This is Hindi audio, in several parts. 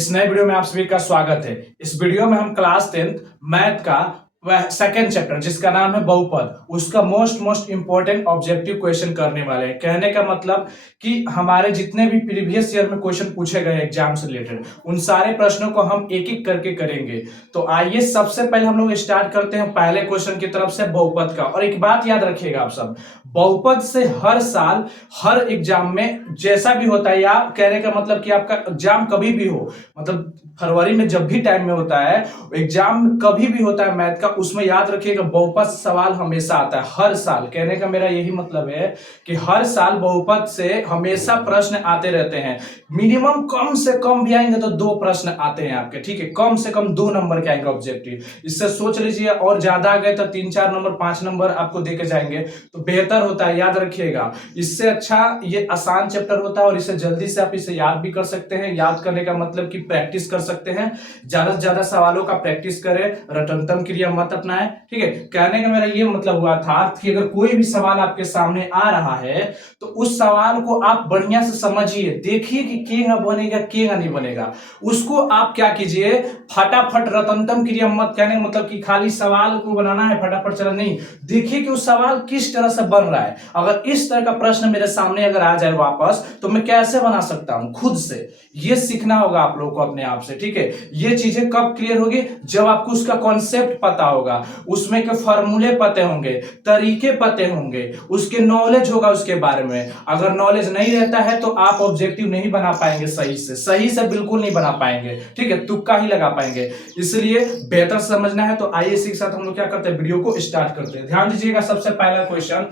इस नए वीडियो में आप सभी का स्वागत है। इस वीडियो में हम क्लास 10th मैथ का वह सेकेंड चैप्टर जिसका नाम है बहुपद, उसका मोस्ट इंपॉर्टेंट ऑब्जेक्टिव क्वेश्चन करने वाले हैं। कहने का मतलब कि हमारे जितने भी प्रीवियस ईयर में क्वेश्चन पूछे गए एग्जाम से रिलेटेड उन सारे प्रश्नों को हम एक एक करके करेंगे। तो आइए सबसे पहले हम लोग स्टार्ट करते हैं पहले क्वेश्चन की तरफ से बहुपद का। और एक बात याद रखिएगा आप सब, बहुपद से हर साल हर एग्जाम में जैसा भी होता है, या कहने का मतलब कि आपका एग्जाम कभी भी हो, मतलब फरवरी में जब भी टाइम में होता है एग्जाम कभी भी होता है मैथ का, उसमें याद रखिएगा बहुपद सवाल हमेशा आता है हर साल। कहने का मेरा यही मतलब है कि हर साल बहुपद से हमेशा प्रश्न आते रहते हैं। मिनिमम कम से कम भी आएंगे तो 2 प्रश्न आते हैं आपके, ठीक है, कम से कम 2 नंबर के आएंगे ऑब्जेक्टिव। इससे सोच लीजिए और ज्यादा आ गए तो 3-4 नंबर 5 नंबर आपको देके जाएंगे तो बेहतर होता है। याद रखिएगा, इससे अच्छा ये आसान चैप्टर होता है और इसे जल्दी से आप इसे याद भी कर सकते हैं। याद करने का मतलब कि प्रैक्टिस कर सकते हैं, ज्यादा से ज्यादा सवालों का प्रैक्टिस करें, रटंतम क्रिया मत अपनाएं, ठीक है। कहने का मेरा ये मतलब हुआ था कि अगर कोई भी सवाल आपके सामने आ रहा है तो उस सवाल को आप बढ़िया से समझिए, देखिए कि केगा बनेगा केगा नहीं बनेगा। उसको आप क्या कीजिए, फटाफट रतंतम क्रिया मत, कहने का मतलब कि खाली सवाल को बनाना है फटाफट चला नहीं, देखिए कि उस सवाल किस तरह से बन रहा है। अगर इस तरह का प्रश्न मेरे सामने अगर आ जाए वापस तो मैं कैसे बना सकता हूं खुद से, ये सीखना होगा आप लोगों को अपने आप से, ठीक है। ये चीजें कब क्लियर होगी, जब आपको उसका कॉन्सेप्ट पता होगा, उसमें के फॉर्मूले पते होंगे, तरीके पते होंगे, उसके नॉलेज होगा उसके बारे में। अगर नॉलेज नहीं रहता है तो आप ऑब्जेक्टिव नहीं बना पाएंगे, सही से बिल्कुल नहीं बना पाएंगे, ठीक है, तुक्का ही लगा पाएंगे। इसलिए बेहतर समझना है तो आइए इसी के साथ हम लोग क्या करते हैं, वीडियो को स्टार्ट करते हैं। ध्यान दीजिएगा, सबसे पहला क्वेश्चन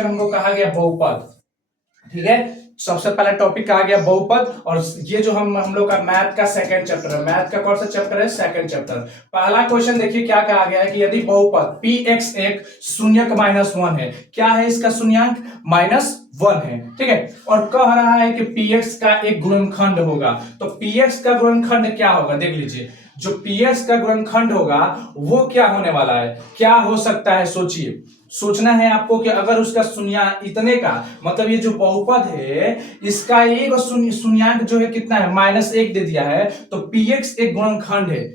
हमको कहा गया बहुपद, ठीक है। सबसे पहला टॉपिक कहा गया बहुपद, और ये जो हम लोग का मैथ का सेकंड चैप्टर है। मैथ का कौन सा चैप्टर है, सेकंड चैप्टर। पहला क्वेश्चन देखिए क्या कहा गया है कि यदि बहुपद px एक शून्यक -1 है, क्या है इसका शून्यक -1 है, ठीक है। और कह रहा है कि px का एक गुणनखंड होगा, तो px का गुणनखंड क्या होगा, देख लीजिए। जो px का गुणनखंड होगा वो क्या होने वाला है, क्या हो सकता है, सोचिए। सोचना है आपको कि अगर उसका शून्य इतने का मतलब ये जो बहुपद है इसका एक शून्यंक जो है कितना है, -1 दे दिया है, तो px एक गुणनखंड है।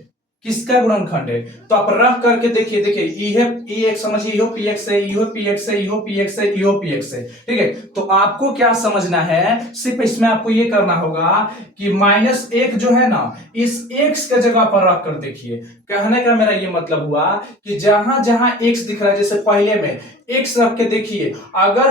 किसका गुणनखंड है, तो आप रख करके देखिए ये समझिए, इहो px से, इहो px से, इहो px से, इहो px से, ठीक है। तो आपको क्या समझना है, सिर्फ इसमें आपको ये करना होगा कि -1 जो है ना, इस x के जगह पर रख कर देखिए। कहने का मेरा ये मतलब हुआ कि जहां जहां x दिख रहा है, जैसे पहले में x रख के देखिए, अगर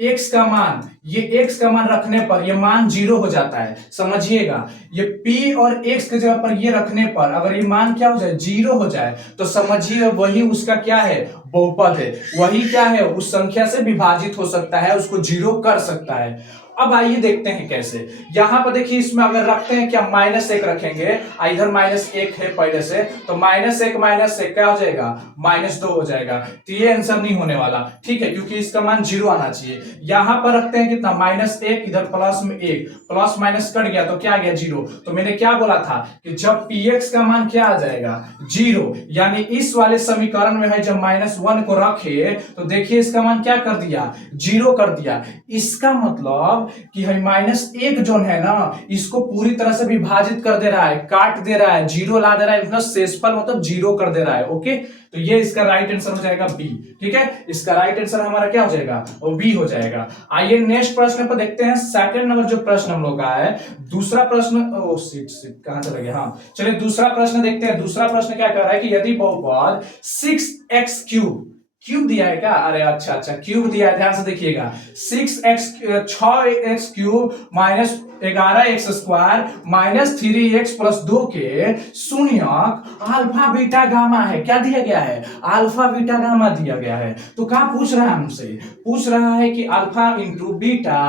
x का मान, ये x का मान रखने पर ये मान 0 हो जाता है, समझिएगा। ये p और x के जगह पर ये रखने पर अगर ये मान क्या हो जाए, 0 हो जाए, तो समझिए वही उसका क्या है, बहुपद है। वही क्या है, उस संख्या से विभाजित हो सकता है, उसको 0 कर सकता है। अब आइए देखते हैं कैसे। यहां पर देखिए, इसमें अगर रखते हैं क्या, -1 रखेंगे, इधर -1 है पहले से, तो -1 क्या हो जाएगा, -2 हो जाएगा। तो ये आंसर नहीं होने वाला, ठीक है, क्योंकि इसका मान 0 आना चाहिए। यहां पर रखते हैं कितना, -1, इधर प्लस में 1, प्लस माइनस कट गया तो क्या आ गया, 0। तो मैंने क्या बोला था कि जब px का मान क्या आ जाएगा, 0, यानी इस वाले समीकरण में है जब -1 को रखे तो देखिए इसका मान क्या कर दिया, 0 कर दिया। इसका मतलब कि -1 जो है ना, इसको पूरी तरह से विभाजित कर दे रहा है, काट दे रहा है, 0 ला दे रहा है, मतलब शेषफल मतलब 0 कर दे रहा है। ओके, तो ये इसका राइट आंसर हो जाएगा बी, ठीक है। इसका राइट आंसर हमारा क्या हो जाएगा, वो बी हो जाएगा। आइए नेक्स्ट प्रश्न पर देखते हैं। सेकंड नंबर जो प्रश्न हम लोग का है, दूसरा प्रश्न, ओ शिट कहां चला गया, हाँ चलिए दूसरा प्रश्न देखते हैं। दूसरा प्रश्न क्या कर रहा है कि यदि बहुपद 6x क्यूब दिया है क्या, अरे अच्छा क्यूब दिया है, ध्यान से देखिएगा। 6x cube -11x square -3x + 2 के शून्यक अल्फा बीटा गामा है, क्या दिया गया है, अल्फा बीटा गामा दिया गया है। तो क्या पूछ रहा है हमसे, पूछ रहा है कि alpha into beta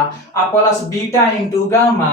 plus beta into gamma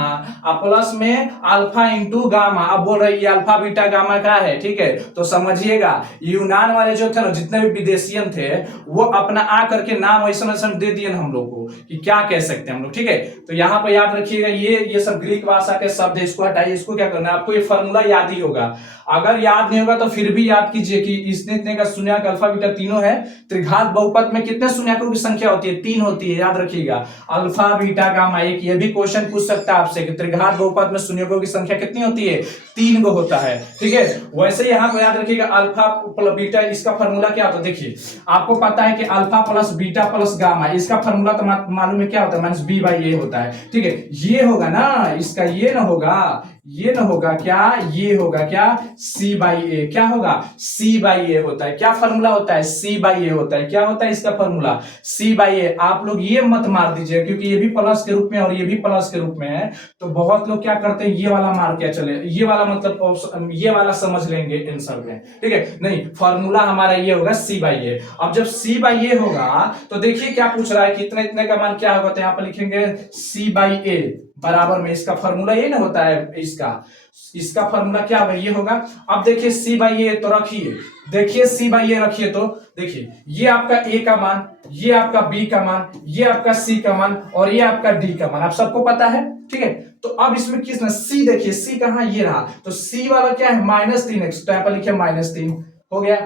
plus में अल्फा इंटू गामा। अब बोल रही है अल्फा बीटा गामा का है, ठीक है। तो समझिएगा यूनान वाले जो थे ना, जितने भी विदेशियन थे थे वो अपना आ करके नाम वैसा वैसा दे दिए हम लोग को कि क्या कह सकते हैं हम लोग, ठीक है। तो यहाँ पर याद रखिएगा ये सब ग्रीक भाषा के शब्द है, इसको हटाइए, इसको क्या करना है आपको, ये फॉर्मूला याद ही होगा। अगर याद नहीं होगा तो फिर भी याद कीजिए कि इसने इतने का शून्यक अल्फा बीटा तीनों है। त्रिघात बहुपद में कितने शून्यकों की संख्या होती है, 3 होती है, याद रखिएगा। अल्फा बीटा गामा एक, ये भी क्वेश्चन पूछ सकता है आपसे कि त्रिघात बहुपद में शून्यकों की संख्या कितनी होती है, 3 को होता है, ठीक है। वैसे यहाँ पर याद रखिएगा अल्फा प्लस बीटा, इसका फॉर्मूला क्या होता है, देखिए आपको पता है कि alpha plus beta plus gamma, इसका फॉर्मूला तो मालूम है क्या होता है, माइनस बी बाई ए होता है, ठीक है। ये होगा ना, इसका ये ना होगा, ये ना होगा क्या, ये होगा क्या, सी बाई ए, क्या होगा, सी बाई ए होता है। क्या फॉर्मूला होता है, सी बाई ए होता है। क्या होता है इसका फॉर्मूला, सी बाई ए। आप लोग ये मत मार दीजिए क्योंकि ये भी प्लस के रूप में और ये भी प्लस के रूप में है, तो बहुत लोग क्या करते हैं ये वाला मार के चले, ये वाला मतलब ये वाला समझ लेंगे आंसर में, ठीक है। नहीं, फॉर्मूला हमारा ये होगा सी बाई ए। अब जब सी बाई ए होगा तो देखिए क्या पूछ रहा है कि इतने इतने का मान क्या होगा, तो यहाँ पर लिखेंगे सी बाई ए बराबर में इसका फॉर्मूला ये ना होता है, इसका फॉर्मूला क्या होगा, ये होगा। अब देखिए सी बाई ए तो रखिए, देखिए सी बाई ए रखिए तो देखिए ये आपका ए का मान, ये आपका बी का मान, ये आपका सी का मान और ये आपका डी का मान, आप सबको पता है, ठीक है। तो अब इसमें किस ना सी, देखिए सी कहां, ये रहा, तो सी वाला क्या है -3x, तो यहां पर लिखिए -3 हो गया।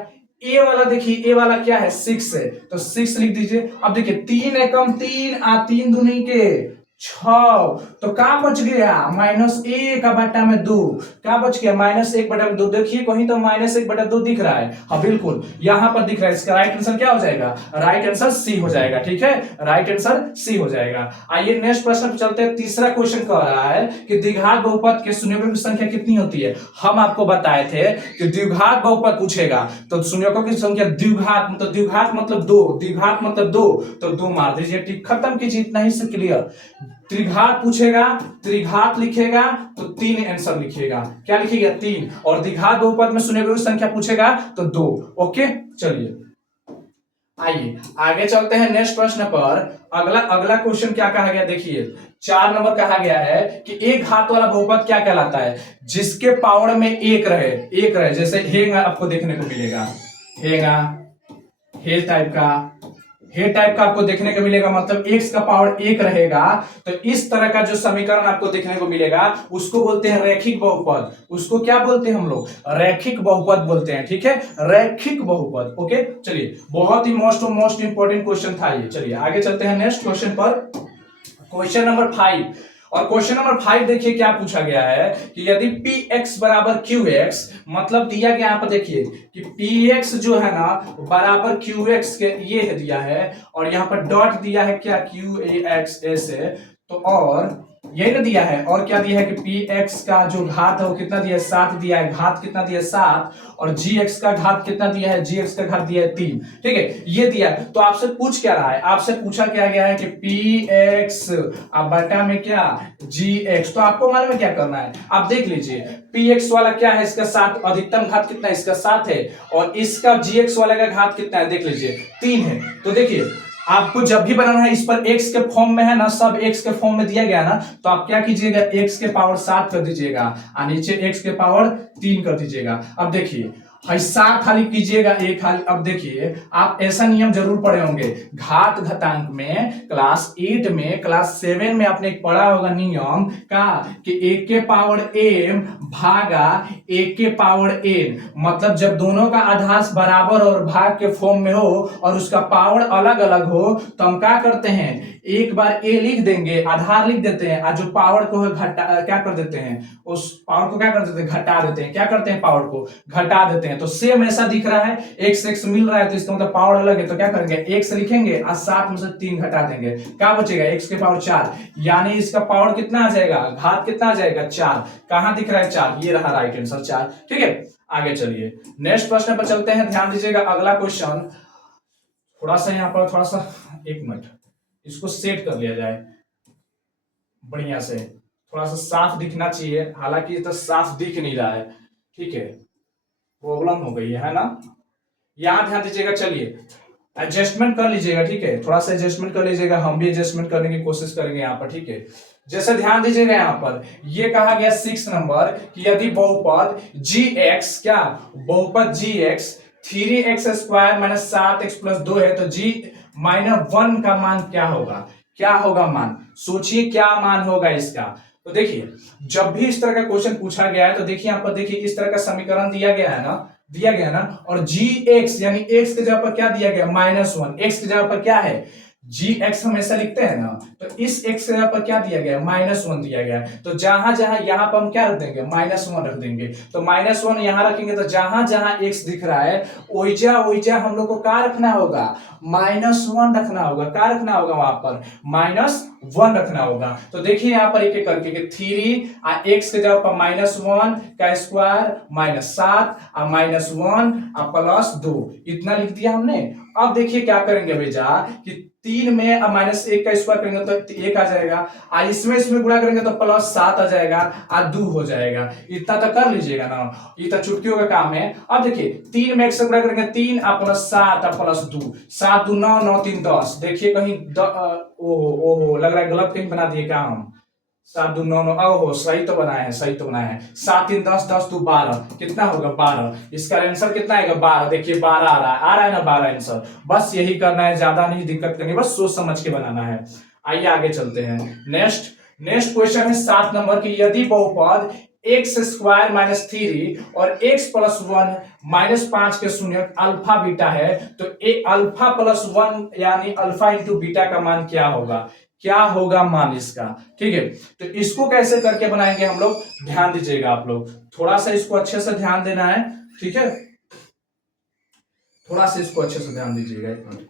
ए वाला देखिए, ए वाला क्या है 6 है, तो 6 लिख दीजिए। अब देखिए 3 एकम 3 आ 3 दूनी के 6, तो क्या बच गया -1/2, क्या बच गया -1/2। देखिए कहीं तो -1/2 दिख रहा है, हाँ बिल्कुल यहां पर दिख रहा है। इसका राइट आंसर क्या हो जाएगा, राइट आंसर सी हो जाएगा, ठीक है, राइट आंसर सी हो जाएगा। आइए नेक्स्ट प्रश्न पर चलते हैं। तीसरा क्वेश्चन कह रहा है कि द्विघात बहुपद के शून्यकों की संख्या कितनी होती है। हम आपको बताए थे कि द्विघात बहुपद पूछेगा तो शून्यकों की संख्या, द्विघात मतलब 2, द्विघात मतलब 2, तो 2 मार दीजिए, ठीक, खत्म कीजिए, इतना ही से क्लियर। त्रिघात पूछेगा, त्रिघात लिखेगा तो 3 आंसर लिखिएगा, क्या लिखिएगा 3, और द्विघात बहुपद में शून्यकों की संख्या पूछेगा तो 2। ओके चलिए आइए आगे चलते हैं नेक्स्ट प्रश्न पर। अगला क्वेश्चन क्या कहा गया, देखिए 4 नंबर कहा गया है कि एक घात वाला बहुपद क्या कहलाता है, जिसके पावर में एक रहे, जैसे हेगा आपको देखने को मिलेगा, हेगा, हे टाइप का आपको देखने को मिलेगा, मतलब x का पावर 1 रहेगा, तो इस तरह का जो समीकरण आपको देखने को मिलेगा उसको बोलते हैं रैखिक बहुपद। उसको क्या बोलते हैं हम लोग, रैखिक बहुपद बोलते हैं, ठीक है, रैखिक बहुपद। ओके चलिए, बहुत ही मोस्ट इंपोर्टेंट क्वेश्चन था ये। चलिए आगे चलते हैं नेक्स्ट क्वेश्चन पर, क्वेश्चन नंबर 5। और क्वेश्चन नंबर 5 देखिए क्या पूछा गया है कि यदि px बराबर qx, मतलब दिया गया, यहाँ पर देखिए कि px जो है ना बराबर qx के, ये है दिया है, और यहाँ पर डॉट दिया है क्या, qax ऐसे, तो और यही ना दिया है, और क्या दिया है कि px का जो घात है वो कितना दिया है, 7 दिया है, घात कितना दिया है 7, और gx का घात कितना दिया है, gx का घात दिया है 3, ठीक है, ये दिया। तो आपसे पूछ क्या रहा है, आपसे पूछा क्या गया है कि px अब बटा में क्या gx, तो आपको मालूम है क्या करना है, आप देख लीजिए px वाला क्या है, इसका 7, अधिकतम घात कितना है, इसका 7 है, और इसका gx वाले का घात कितना है, देख लीजिए 3 है। तो देखिए आपको जब भी बनाना है, इस पर x के फॉर्म में है ना, सब x के फॉर्म में दिया गया ना, तो आप क्या कीजिएगा, x के पावर 7 कर दीजिएगा और नीचे x के पावर 3 कर दीजिएगा। अब देखिए 7 खाली कीजिएगा, 1 खाली। अब देखिए आप ऐसा नियम जरूर पढ़े होंगे घात घातांक में, क्लास 8 में, क्लास 7 में आपने पढ़ा होगा नियम का कि 1 के पावर m भागा 1 के पावर n, मतलब जब दोनों का आधार बराबर और भाग के फॉर्म में हो और उसका पावर अलग अलग हो, तो हम क्या करते हैं, एक बार a लिख देंगे, आधार लिख देते हैं, और जो पावर को घटा क्या कर देते हैं, उस पावर को क्या कर देते हैं, घटा देते हैं, क्या करते हैं, पावर को घटा देते हैं। तो सेम ऐसा दिख रहा है, x मिल रहा है, तो इसका मतलब पावर अलग है, तो क्या करेंगे, x लिखेंगे और 7 में से 3 घटा देंगे, क्या बचेगा, x के पावर 4, यानी इसका पावर कितना आ जाएगा, घात कितना आ जाएगा 4, कहां दिख रहा है 4, ये रहा राइट आंसर 4, ठीक है। आगे चलिए नेक्स्ट प्रश्न पर चलते हैं, ध्यान दीजिएगा अगला क्वेश्चन, थोड़ा सा यहाँ पर थोड़ा सा 1 मिनट इसको सेट कर लिया जाए बढ़िया से, थोड़ा सा साफ दिखना चाहिए, हालांकि तो साफ दिख नहीं रहा है, ठीक है, प्रॉब्लम हो गई है ना, यहां ध्यान दीजिएगा। चलिए एडजस्टमेंट कर लीजिएगा, ठीक है, थोड़ा सा एडजस्टमेंट कर लीजिएगा, हम भी एडजस्टमेंट करने की कोशिश करेंगे यहाँ पर, ठीक है। जैसे ध्यान दीजिएगा यहाँ पर ये कहा गया 6 नंबर कि यदि बहुपद gx, क्या बहुपद gx 3x² माइनस 7x+2 है, तो g -1 का मान क्या होगा? क्या होगा मान? सोचिए क्या मान होगा इसका। तो देखिए, जब भी इस तरह का क्वेश्चन पूछा गया है तो देखिए यहाँ पर, देखिए इस तरह का समीकरण दिया गया है ना, दिया गया ना, और gx यानी x के जगह पर क्या दिया गया? -1। x की जगह पर क्या है? gx हम ऐसा लिखते हैं ना, तो इस x की जगह पर क्या दिया गया? -1 दिया गया है। तो जहां जहां यहाँ पर हम क्या रख देंगे? -1 रख देंगे। तो -1 यहां रखेंगे, तो जहां जहां x दिख रहा है ओइजा ओइजा हम लोग को क्या रखना होगा? -1 रखना होगा। क्या रखना होगा वहां पर? -1 रखना होगा। तो देखिए यहाँ पर एक एक करके कि 3 x के जगह पर -1 का स्क्वायर -7 -1 +2 इतना लिख दिया हमने। अब देखिए क्या करेंगे बेटा कि 3 में -1 का स्क्वायर करेंगे तो 1 आ जाएगा, इसमें इसमें गुणा करेंगे तो +7 आ जाएगा, 2 हो जाएगा। इतना तो कर लीजिएगा ना, ये तो चुटकियों का काम है। अब देखिए 3 में 1 से गुणा करेंगे 3 +7 +2, 7 2 9 9 3 10। देखिए कहीं ओहो ओहो, लग रहा है गलत कहीं बना दिए क्या हम? 7 2 9 9, ओहो सही तो बनाए हैं, सही तो बनाए हैं। 7 3 10 10 2 12, कितना होगा? 12। इसका आंसर कितना आएगा? 12। देखिए 12 आ रहा है ना 12 आंसर। बस यही करना है, ज्यादा नहीं दिक्कत करनी, बस सोच समझ के बनाना है। आइए आगे चलते हैं। नेक्स्ट नेक्स्ट क्वेश्चन है 7 नंबर की, यदि बहुपद x² - 3 और x+1 -5 के शून्य अल्फा बीटा है, तो α+1 यानी अल्फा इंटू बीटा का मान क्या होगा? क्या होगा मान इसका? ठीक है, तो इसको कैसे करके बनाएंगे हम लोग, ध्यान दीजिएगा आप लोग, थोड़ा सा इसको अच्छे से ध्यान देना है। ठीक है, थोड़ा सा इसको अच्छे से ध्यान दीजिएगा, एक मिनट।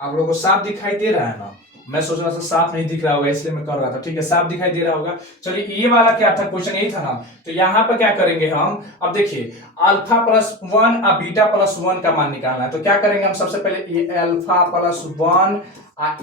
आप लोगों को साफ दिखाई दे रहा है ना? मैं सोच रहा था साफ नहीं दिख रहा होगा, इसलिए मैं कर रहा था। ठीक है, साफ दिखाई दे रहा होगा। चलिए, ये वाला क्या था? क्वेश्चन यही था ना। तो यहाँ पर क्या करेंगे हम? अब देखिए, α+1 और β+1 का मान निकालना है। तो क्या करेंगे हम? सबसे पहले α+1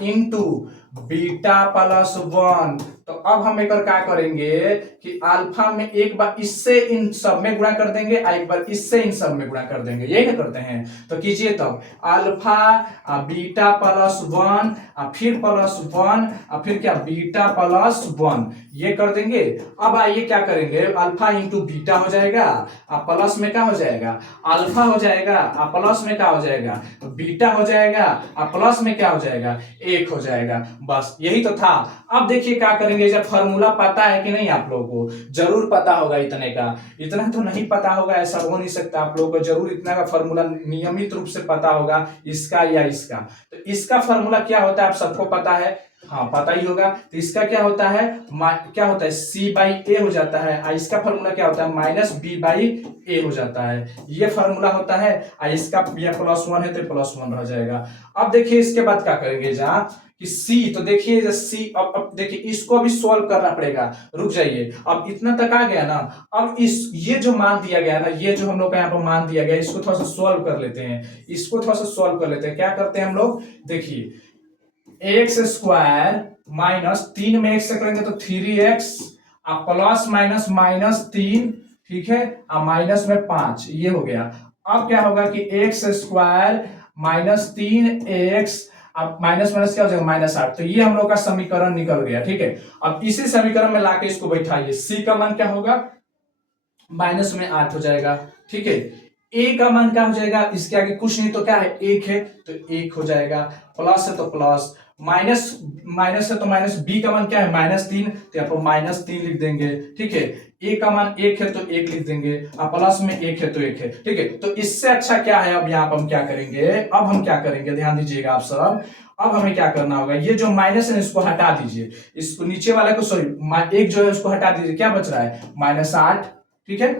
इंटू β+1। तो अब हम एक और क्या करेंगे कि अल्फा में एक बार इससे इन सब में गुणा कर देंगे, एक बार इससे इन सब में गुणा कर देंगे, यही ना करते हैं। तो कीजिए तब, अल्फा β+1 फिर +1 फिर क्या? β+1, ये कर देंगे। अब आइए क्या करेंगे, अल्फा इंटू बीटा हो जाएगा, प्लस में क्या हो जाएगा? अल्फा हो जाएगा, प्लस में क्या हो जाएगा? बीटा हो जाएगा, प्लस में क्या हो जाएगा? 1 हो जाएगा। बस यही तो था। अब देखिए क्या करेंगे, जब फॉर्मूला पता है कि नहीं आप लोगों को? जरूर पता होगा इतने का। इतना तो नहीं पता होगा ऐसा हो नहीं सकता, आप लोगों को जरूर इतना का फॉर्मूला नियमित रूप से पता होगा, इसका या इसका। तो इसका फॉर्मूला क्या होता है आप सबको पता है? हाँ पता ही होगा। तो इसका क्या होता है? क्या होता है? C/A हो जाता है। इसका फॉर्मूला क्या होता है? -B/A हो जाता है। ये फॉर्मूला होता है। इसका +1 है तो +1 रह जाएगा। अब देखिए इसके बाद क्या करेंगे जहाँ कि C, तो देखिए C, अब देखिए इसको भी सॉल्व करना पड़ेगा। रुक जाइए, अब इतना तक आ गया ना। अब इस ये जो मान दिया गया ना, ये जो हम लोग का यहाँ पर मान दिया गया, इसको थोड़ा सा सॉल्व कर लेते हैं। इसको थोड़ा सा सॉल्व कर लेते हैं। क्या करते हैं हम लोग? देखिए, x² माइनस 3 में x से करेंगे तो 3x, प्लस माइनस -3, ठीक है, माइनस में 5, ये हो गया। अब क्या होगा कि x² -3x, अब माइनस माइनस क्या हो जाएगा? -8। तो ये हम लोग का समीकरण निकल गया। ठीक है, अब इसी समीकरण में लाके इसको बैठाइए। c का मान क्या होगा? -8 हो जाएगा। ठीक है, a का मान क्या हो जाएगा? इसके आगे कुछ नहीं तो क्या है? 1 है, तो 1 हो जाएगा। प्लस है तो प्लस, माइनस माइनस है तो माइनस। b का मान क्या है? -3, तो यहाँ पर -3 लिख देंगे। ठीक है, a का मान 1 है तो 1 लिख देंगे, और प्लस में 1 है तो 1 है। ठीक है, तो इससे अच्छा क्या है? अब यहाँ पर हम क्या करेंगे? अब हम क्या करेंगे, ध्यान दीजिएगा आप सब। अब हमें क्या करना होगा, ये जो माइनस है इसको हटा दीजिए, इसको नीचे वाले को, सॉरी 1 जो है उसको हटा दीजिए। क्या बच रहा है? -8। ठीक है,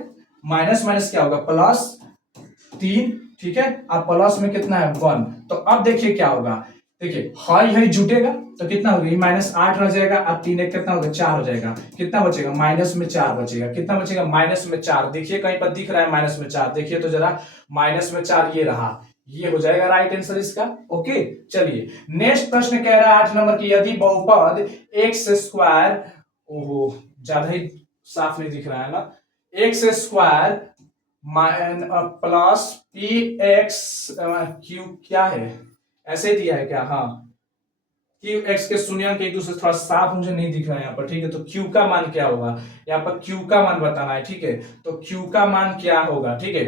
माइनस माइनस क्या होगा? +3। ठीक है, अब प्लस में कितना है? 1। तो अब देखिए क्या होगा, देखिए हाई हाई जुटेगा तो कितना होगा? -8 रह जाएगा, अब 3 1 कितना होगा? 4 हो जाएगा। कितना बचेगा? -4 बचेगा। कितना बचेगा? -4। देखिए कहीं पर दिख रहा है -4, देखिए तो जरा, -4 ये रहा, ये हो जाएगा राइट आंसर इसका। ओके, चलिए नेक्स्ट प्रश्न कह रहा है 8 नंबर की, यदि बहुपद x², ओहो ज्यादा ही साफ नहीं दिख रहा है ना, x² plus P x Q क्या है, ऐसे दिया है क्या? हाँ, क्यू एक्स के शून्यंक एक दूसरे से थोड़ा साफ मुझे नहीं दिख रहा है यहाँ पर, ठीक है। तो क्यू का मान क्या होगा, यहाँ पर क्यू का मान बताना है, ठीक है। तो क्यू का मान क्या होगा, ठीक है।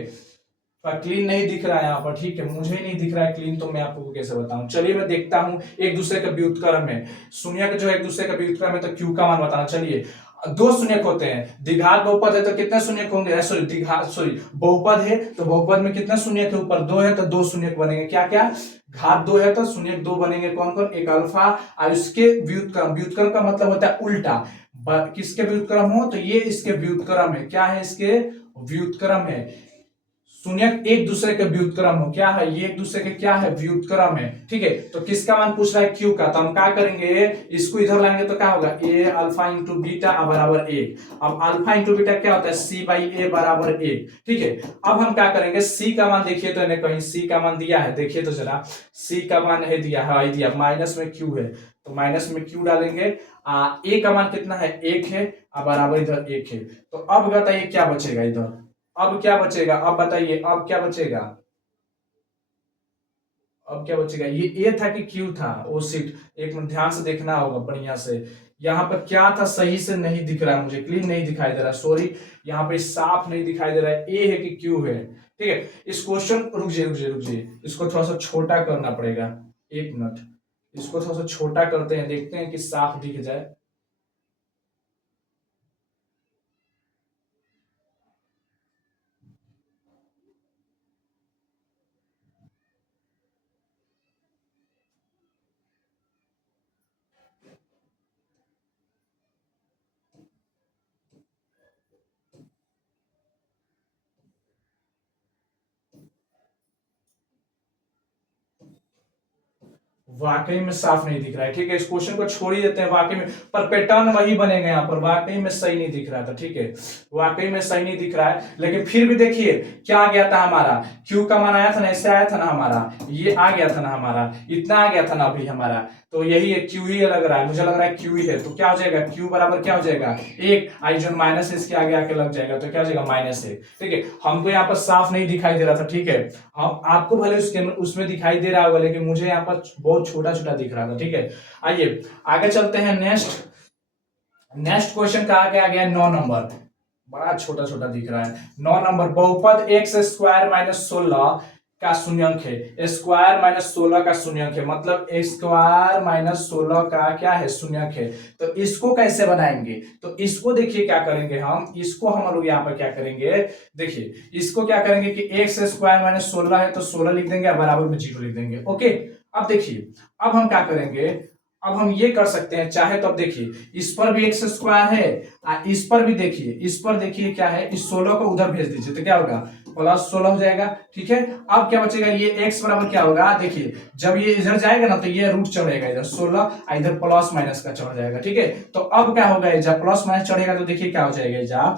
क्लीन नहीं दिख रहा है यहाँ पर, ठीक है, मुझे नहीं दिख रहा है क्लीन, तो मैं आपको कैसे बताऊं। चलिए मैं देखता हूं एक दूसरे का व्युत्क्रम है, शून्यक जो है एक दूसरे का व्युत्क्रम है, तो क्यू का मान बताना। चलिए, दो शून्यक होते हैं, द्विघात बहुपद है तो कितने शून्यक होंगे, सॉरी द्विघात, सॉरी बहुपद है तो बहुपद में कितने शून्यक है, ऊपर दो है तो दो शून्यक बनेंगे, क्या क्या, घात दो है तो शून्यक दो बनेंगे, कौन कौन, एक अल्फा और इसके व्युत्क्रम, व्युत्क्रम का मतलब होता है उल्टा, किसके व्युत्क्रम हो, तो ये इसके व्युत्क्रम है, क्या है, इसके व्युत्क्रम है। शून्यक एक दूसरे के व्युत्क्रम हो, क्या है, ये एक दूसरे के क्या है, व्युत्क्रम है, ठीक है। तो किसका मान पूछ रहा है, क्यू का, तो हम क्या करेंगे, इसको इधर लाएंगे तो क्या होगा, ए अल्फा इंटू बीटा बराबर एक। अब अल्फा इंटू बीटा क्या होता है, सी बाई ए बराबर एक, ठीक है। अब हम क्या करेंगे, सी का मान देखिए तो इन्हें कहीं सी का मान दिया है, देखिए तो जरा, सी का मान है दिया है, दिया, माइनस में क्यू है तो माइनस में क्यू डालेंगे, ए का मान कितना है, एक है, बराबर इधर एक है। तो अब बताइए क्या बचेगा इधर, अब क्या बचेगा, अब बताइए अब क्या बचेगा, अब क्या बचेगा, ये ए था कि क्यू था, ओ सीट, एक मिनट ध्यान से देखना होगा बढ़िया से, यहाँ पर क्या था, सही से नहीं दिख रहा है मुझे, क्लीन नहीं दिखाई दे रहा है, सॉरी, यहाँ पे साफ नहीं दिखाई दे रहा है, ए है कि क्यू है, ठीक है। इस क्वेश्चन, रुक जाइए, इसको थोड़ा सा छोटा करना पड़ेगा, एक मिनट, इसको थोड़ा सा छोटा करते हैं, देखते हैं कि साफ दिख जाए। वाकई में साफ नहीं दिख रहा है, ठीक है, इस क्वेश्चन को छोड़ ही देते हैं, वाकई में पर पैटर्न वही बनेगा यहाँ पर, वाकई में सही नहीं दिख रहा था, ठीक है, वाकई में सही नहीं दिख रहा है, लेकिन फिर भी देखिए क्या आ गया था हमारा, क्यू का मान आया था ना, ऐसे आया था ना हमारा, ये आ गया था ना हमारा, इतना आ गया था ना अभी हमारा, तो यही है, क्यू ही लग रहा है, मुझे लग रहा है क्यू ही है, तो क्या हो जाएगा, क्यू बराबर क्या हो जाएगा, एक, आई जो माइनस इसके आगे आके लग जाएगा, तो क्या हो जाएगा, माइनस एक, ठीक है। हमको यहाँ पर साफ नहीं दिखाई दे रहा था, ठीक है, हम आपको भले उसके उसमें दिखाई दे रहा होगा, लेकिन मुझे यहाँ पर बहुत छोटा छोटा दिख रहा था, ठीक है। आइए आगे चलते हैं, नेक्स्ट नेक्स्ट क्वेश्चन कहा गया 9 नंबर, बड़ा छोटा छोटा दिख रहा है, 9 नंबर, बहुपद एक्स स्क्वायर माइनस 16 का शून्यंक है, स्क्वायर माइनस 16 का शून्यंक है, मतलब स्क्वायर माइनस 16 का क्या है, शून्यंक है। तो इसको कैसे बनाएंगे, तो इसको देखिए क्या करेंगे हम, इसको हम लोग यहाँ पर क्या करेंगे, देखिए इसको क्या करेंगे कि एक्स स्क्वायर माइनस 16 है तो 16 लिख देंगे, बराबर में 0 लिख देंगे, ओके। अब देखिए, अब हम क्या करेंगे, अब हम ये कर सकते हैं, चाहे तो अब देखिए इस पर भी एक्स स्क्वायर है, इस पर भी देखिए, इस पर देखिए क्या है, इस 16 को उधर भेज दीजिए तो क्या होगा, प्लस 16 हो जाएगा, ठीक है। अब क्या बचेगा, ये x बराबर क्या होगा, देखिए जब ये इधर जाएगा ना तो ये रूट चढ़ेगा इधर 16, इधर प्लस माइनस का चढ़ जाएगा, ठीक है। तो अब क्या होगा, जब प्लस माइनस चढ़ेगा तो देखिए क्या हो जाएगा, जा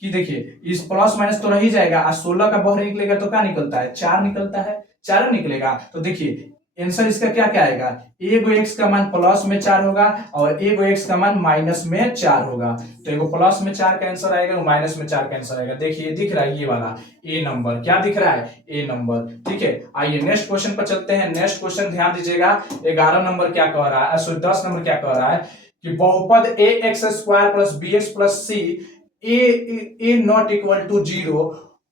कि देखिए इस प्लस माइनस तो रह ही जाएगा, और 16 का बहर निकलेगा तो क्या निकलता है, 4 निकलता है, 4 निकलेगा, तो देखिए आंसर इसका क्या क्या आएगा, एगो एक्स का मान प्लस में 4 होगा और एगो एक्स का मान माइनस में 4 होगा, तो एगो प्लस में 4 का आंसर आएगा, माइनस में 4 का आंसर आएगा, देखिए दिख रहा है ये वाला ए नंबर, क्या दिख रहा है, ए नंबर, ठीक है। आइए नेक्स्ट क्वेश्चन पर चलते हैं, नेक्स्ट क्वेश्चन ध्यान दीजिएगा, 11 नंबर क्या कह रहा है, सॉरी 10 नंबर क्या कह रहा है, कि बहुपद a x square plus b x plus c a not equal to 0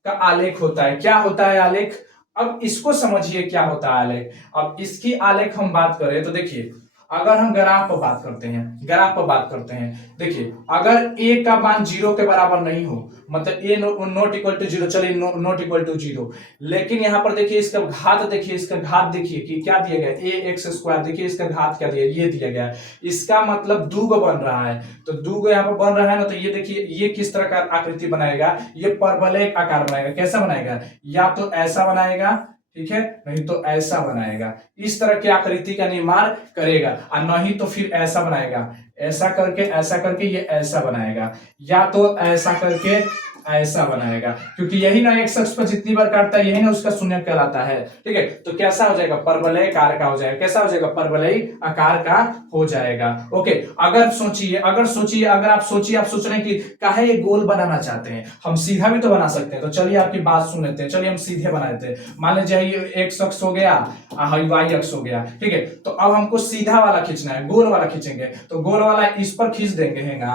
का आलेख होता है, क्या होता है आलेख, अब इसको समझिए क्या होता है आलेख। अब इसकी आलेख हम बात करें तो देखिए, अगर हम ग्राफ पर बात करते हैं, ग्राफ पर बात करते हैं, देखिए अगर ए का मान 0 के बराबर नहीं हो, मतलब ए नॉट इक्वल टू 0, चलिए नॉट इक्वल टू 0, लेकिन यहां पर देखिए इसका घात, देखिए इसका घात देखिए कि क्या दिया गया, ए एक्स स्क्वायर, देखिए इसका घात क्या दिया, ये दिया गया, इसका मतलब दूगो बन रहा है, तो दूगो यहाँ पर बन रहा है ना, तो ये देखिए ये किस तरह का आकृति बनाएगा, ये परवलय आकार बनाएगा, कैसा बनाएगा, या तो ऐसा बनाएगा, ठीक है, नहीं तो ऐसा बनाएगा, इस तरह की आकृति का निर्माण करेगा, और नहीं तो फिर ऐसा बनाएगा, ऐसा करके ये ऐसा बनाएगा, या तो ऐसा करके ऐसा बनाएगा, क्योंकि यही ना एक शख्स पर जितनी बार काटता है यही ना उसका शून्यक कहलाता है। ठीक है, तो कैसा हो जाएगा, परवलय आकार का हो जाएगा। कैसा हो जाएगा, परवलय आकार का हो जाएगा। ओके, अगर सोचिए अगर आप सोचिए, आप सोच रहे हैं कि काहे ये गोल बनाना चाहते हैं, हम सीधा भी तो बना सकते हैं। तो चलिए आपकी बात सुन लेते हैं, चलिए हम सीधे बना देते हैं। मान लीजिए ये एक्स अक्ष हो गया, वाई अक्ष हो गया। ठीक है, तो अब हमको सीधा वाला खींचना है, गोल वाला खींचेंगे। तो गोल वाला इस पर खींच देंगे, हैगा।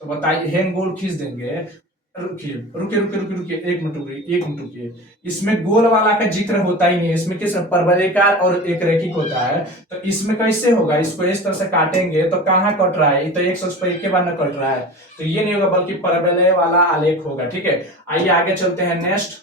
तो बताइए, हैंग गोल खींच देंगे। रुकिए रुकिए रुकिए रुकिए रुकिए, एक मिनट रुकिए, एक मिनट रुकिए। इसमें गोल वाला का जिक्र होता ही नहीं है, इसमें किस परवलयकार और एक रेखिक होता है। तो इसमें कैसे होगा, इसको इस तरह से काटेंगे तो कहाँ कट रहा है, ये तो एक सौ पर एक के बार न कट रहा है, तो ये नहीं होगा, बल्कि परवलय वाला आलेख होगा। ठीक है, आइए आगे चलते हैं नेक्स्ट।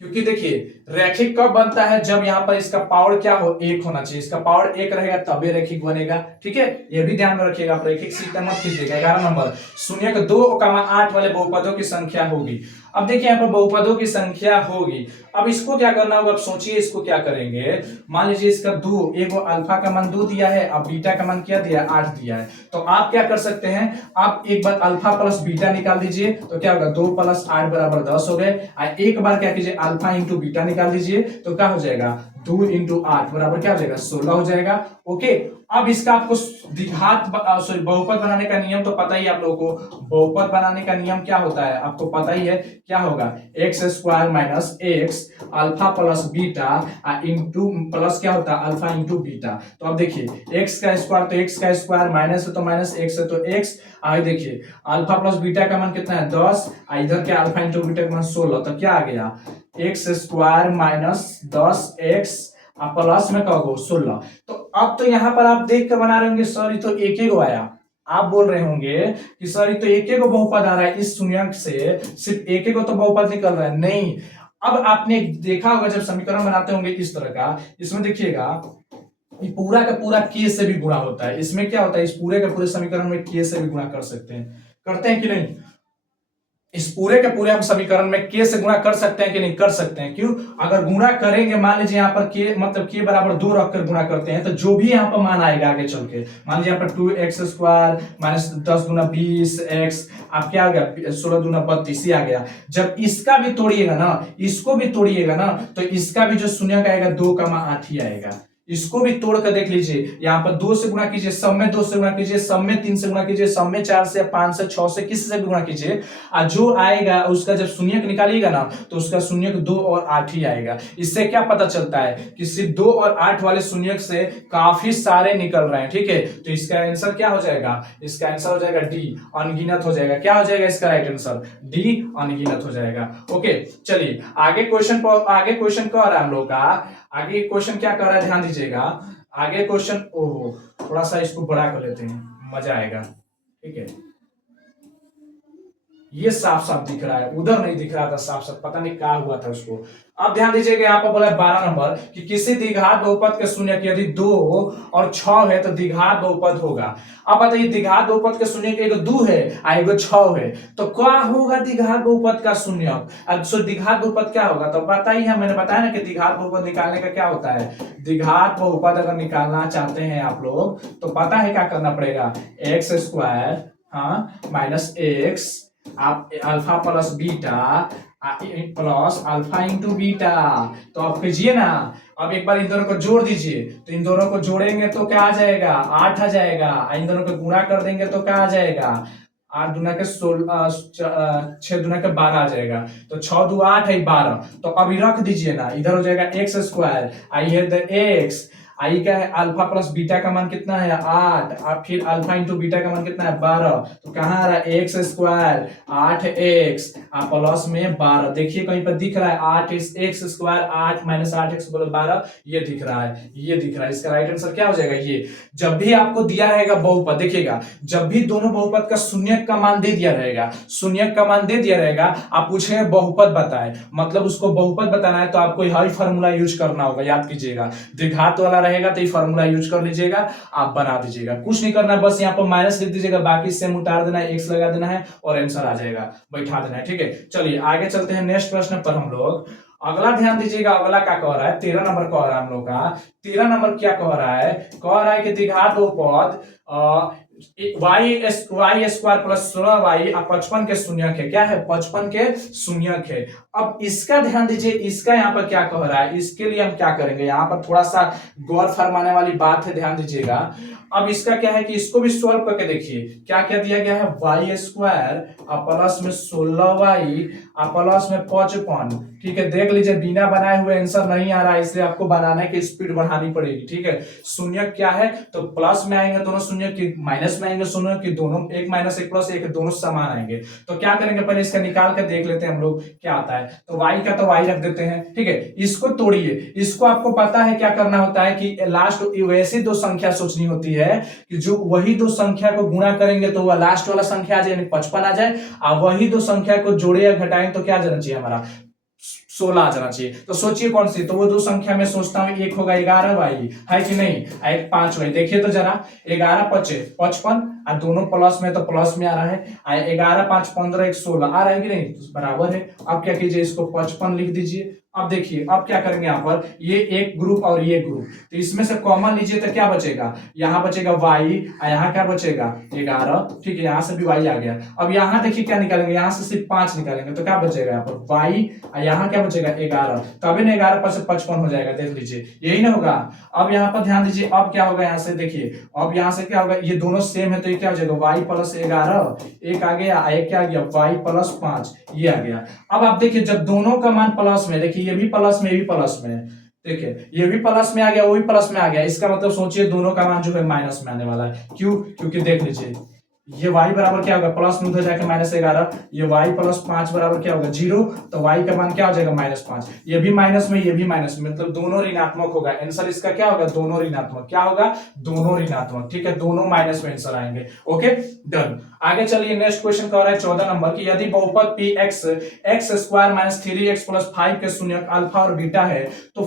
क्योंकि देखिए रैखिक कब बनता है, जब यहाँ पर इसका पावर क्या हो, एक होना चाहिए। इसका पावर एक रहेगा तभी रैखिक बनेगा। ठीक है, ये भी ध्यान में रखिएगा, आप रैखिक सीखना मत कीजिएगा। 11 नंबर, शून्य के 2,8 वाले बहुपदों की संख्या होगी। अब देखिए यहाँ पर बहुपदों की संख्या होगी, अब इसको क्या करना होगा, अब सोचिए इसको क्या करेंगे। मान लीजिए इसका 2, एगो अल्फा का मान 2 दिया है, अब बीटा का मान क्या दिया, 8 दिया है। तो आप क्या कर सकते हैं, आप एक बार अल्फा प्लस बीटा निकाल दीजिए, तो क्या होगा, 2 + 8 बराबर 10 हो गए। एक बार क्या कीजिए, अल्फा इंटू बीटा निकाल दीजिए, तो क्या हो जाएगा, 2 × 8 बराबर क्या हो जाएगा, 16 हो जाएगा। ओके, अब इसका आपको द्विघात सॉरी बहुपद बनाने का नियम तो पता ही आप लोगों को। बहुपद बनाने का नियम क्या होता है, आपको पता ही है, क्या होगा, x² - x alpha plus beta into plus क्या होता है, अल्फा इंटू बीटा। तो अब देखिए x का स्क्वायर तो x का स्क्वायर, माइनस है तो माइनस, x है तो x। आगे देखिए अल्फा प्लस बीटा का मान कितना है, 10, इधर क्या अल्फा इंटू बीटा का मान 16, तो क्या आ गया, x² - 10x प्लस में कहोगे 16। तो अब तो यहाँ पर आप देख कर बना रहे होंगे, सर ये तो एक ही आया। आप बोल रहे होंगे कि सर ये तो एक ही बहुपद आ रहा है, इस शून्यक से सिर्फ एक ही तो बहुपद निकल रहा है। नहीं, अब आपने देखा होगा जब समीकरण बनाते होंगे इस तरह का, इसमें देखिएगा ये पूरा का पूरा k से भी गुणा होता है। इसमें क्या होता है, इस पूरे के पूरे समीकरण में k से भी गुणा कर सकते हैं, करते हैं कि नहीं। इस पूरे के पूरे हम समीकरण में k से गुणा कर सकते हैं कि नहीं, कर सकते हैं। क्यों, अगर गुणा करेंगे, मान लीजिए यहाँ पर k मतलब k बराबर 2 रखकर गुणा करते हैं, तो जो भी यहाँ पर मान आएगा आगे चल के, मान लीजिए यहाँ पर 2x² - 10 × 20x, आप क्या आ गया, 16 दूना 32 आ गया। जब इसका भी तोड़िएगा ना, इसको भी तोड़िएगा ना, तो इसका भी जो शून्य का आएगा 2,8 ही आएगा। इसको भी तोड़ कर देख लीजिए, यहाँ पर 2 से गुणा कीजिए, सब में 2 से गुणा कीजिए, सब में 3 से गुणा कीजिए, सब में 4 से, 5 से, 6 से, किसी से भी गुणा कीजिए, और जो आएगा उसका जब शून्यक निकालिएगा ना, तो उसका शून्यक 2 और 8 ही आएगा। इससे क्या पता चलता है कि सिर्फ 2 और 8 वाले शून्यक से काफी सारे निकल रहे हैं। ठीक है, तो इसका आंसर क्या हो जाएगा, इसका आंसर हो जाएगा डी, अनगिनत हो जाएगा। क्या हो जाएगा इसका राइट आंसर, डी, अनगिनत हो जाएगा। ओके, चलिए आगे क्वेश्चन कह रहा है हम लोग का। आगे क्वेश्चन क्या कर रहा है, ध्यान दीजिएगा। आगे क्वेश्चन, ओहो थोड़ा सा इसको बड़ा कर लेते हैं, मजा आएगा। ठीक है, ये साफ साफ दिख रहा है, उधर नहीं दिख रहा था साफ साफ, पता नहीं क्या हुआ था उसको। अब ध्यान दीजिएगा, यहाँ पर बोला है 12 नंबर कि किसी द्विघात बहुपद के शून्यक यदि 2 और 6 है तो द्विघात बहुपद होगा। अब बताइए द्विघात बहुपद के शून्यक एगो 2 है और एगो 6 है, तो क्या होगा द्विघात बहुपद का शून्यक। अब द्विघात बहुपद क्या होगा, तो बताइए, मैंने बताया ना कि द्विघात बहुपद निकालने का क्या होता है। द्विघात बहुपद अगर निकालना चाहते हैं आप लोग, तो पता है क्या करना पड़ेगा, x² माइनस x आप alpha plus beta plus alpha into beta, तो आप कीजिए ना। अब एक बार इन दोनों को जोड़ दीजिए, तो इन दोनों को जोड़ेंगे तो क्या आ जाएगा, 8 आ जाएगा। इन दोनों को गुणा कर देंगे तो क्या आ जाएगा, 8 दूना के 16, 6 दूना के 12 आ जाएगा। तो 6 दू 8 है 12, तो अभी रख दीजिए ना, इधर हो जाएगा x², आई है x, आई क्या है, अल्फा प्लस बीटा का मान कितना है 8, अब फिर अल्फा इंटू बीटा का मान कितना है 12, तो कहाँ आ रहा है x² 8x प्लस में 12। देखिए कहीं पर दिख रहा है 8x², 8 - 8x बोले 12, ये दिख रहा है, ये दिख रहा है। इसका राइट आंसर क्या हो जाएगा, ये। जब भी आपको दिया रहेगा बहुपद, देखिएगा जब भी दोनों बहुपद का शून्यक का मान दे दिया रहेगा, शून्यक का मान दे दिया रहेगा, आप पूछेंगे बहुपद बताए, मतलब उसको बहुपद बताना है, तो आपको यही फार्मूला यूज करना होगा, याद कीजिएगा। द्विघात वाला रहेगा तो ये फार्मूला यूज कर लीजिएगा, आप बना दीजिएगा। कुछ नहीं करना, बस यहाँ पर माइनस लिख दीजिएगा, बाकी सेम उतार देना है, एक्स लगा देना है और आंसर आ जाएगा, बैठा देना है। ठीक है, चलिए आगे चलते हैं नेक्स्ट प्रश्न पर हम लोग। अगला ध्यान दीजिएगा, अगला क्या कह रहा है, 13 नंबर कह रहा है हम लोग का। 13 नंबर क्या कह रहा है कि द्विघात बहुपद वाई स्क्वायर प्लस 16y 55 के शून्यक है। क्या है? 55 के शून्यक है। अब इसका ध्यान दीजिए, इसका यहाँ पर क्या कह रहा है, इसके लिए हम क्या करेंगे, यहाँ पर थोड़ा सा गौर फरमाने वाली बात है, ध्यान दीजिएगा। अब इसका क्या है कि इसको भी सॉल्व करके देखिए, क्या क्या दिया गया है, वाई स्क्वायर प्लस में 16y प्लस में 55। ठीक है, देख लीजिए, बिना बनाए हुए आंसर नहीं आ रहा है, इसलिए आपको बनाने की स्पीड बढ़ानी पड़ेगी। ठीक है, शून्य क्या है, तो प्लस में आएंगे दोनों शून्य की, माइनस में आएंगे शून्य की, दोनों एक माइनस एक प्लस एक दोनों समान आएंगे। तो क्या करेंगे, पहले इसका निकाल कर देख लेते हैं हम लोग क्या आता है। तो y का तो y रख देते हैं। ठीक है, इसको तोड़िए, इसको आपको पता है क्या करना होता है कि लास्ट वैसी दो संख्या सोचनी होती है कि जो वही दो संख्या को गुणा करेंगे तो वह लास्ट वाला संख्या आ जाए, यानी 55 आ जाए, और वही दो संख्या को जोड़े या घटाएं तो क्या जाना चाहिए, हमारा 16 आ जाना चाहिए। तो सोचिए कौन सी, तो वो दो संख्या में सोचता हूं, एक होगा 11y है कि नहीं, एक 5y। देखिए तो जरा, 11 पचे 55 और दोनों प्लस में, तो प्लस में आ रहा है, 11 5 15 1 16 आ रहा है कि नहीं, तो बराबर है। अब क्या कीजिए, इसको 55 लिख दीजिए। अब देखिए, अब क्या करेंगे, यहाँ पर ये एक ग्रुप और ये ग्रुप, तो इसमें से कॉमन लीजिए तो क्या बचेगा, यहाँ बचेगा y और यहाँ क्या बचेगा 11। ठीक है, यहाँ से भी y आ गया। अब यहाँ देखिए क्या निकालेंगे, यहाँ से सिर्फ 5 निकालेंगे तो क्या बचेगा, यहाँ पर y और यहाँ क्या बचेगा 11। तभी ना 11 पर से 55 हो जाएगा, देख लीजिए, यही ना होगा। अब यहाँ पर ध्यान दीजिए, अब क्या होगा, यहाँ से देखिए, अब यहाँ से क्या होगा, ये दोनों सेम है तो ये क्या हो जाएगा, y प्लस 11 एक आ गया, एक क्या आ गया, y प्लस 5 ये आ गया। अब आप देखिए, जब दोनों का मान प्लस में, देखिए ये भी प्लस में, ये भी प्लस में है, देखिए ये भी प्लस में आ गया, वो भी प्लस में आ गया, इसका मतलब सोचिए दोनों का मान जो है माइनस में आने वाला है। क्यों? क्योंकि देख लीजिए, ये y बराबर क्या होगा, प्लस में उधर जाके -11, ये y प्लस 5 बराबर क्या होगा 0, तो y का मान क्या हो जाएगा -5। ये भी माइनस में, ये भी माइनस में, मतलब दोनों ऋणात्मक होगा। आंसर इसका क्या होगा, दोनों ऋणात्मक। क्या होगा, दोनों ऋणात्मक। ठीक है, दोनों माइनस में आंसर आएंगे। Okay, done. आगे चलिए, नेक्स्ट क्वेश्चन कह रहा है 14 नंबर की, यदि बहुपद P x x square minus 3x plus 5 के शून्यक अल्फा और बीटा है तो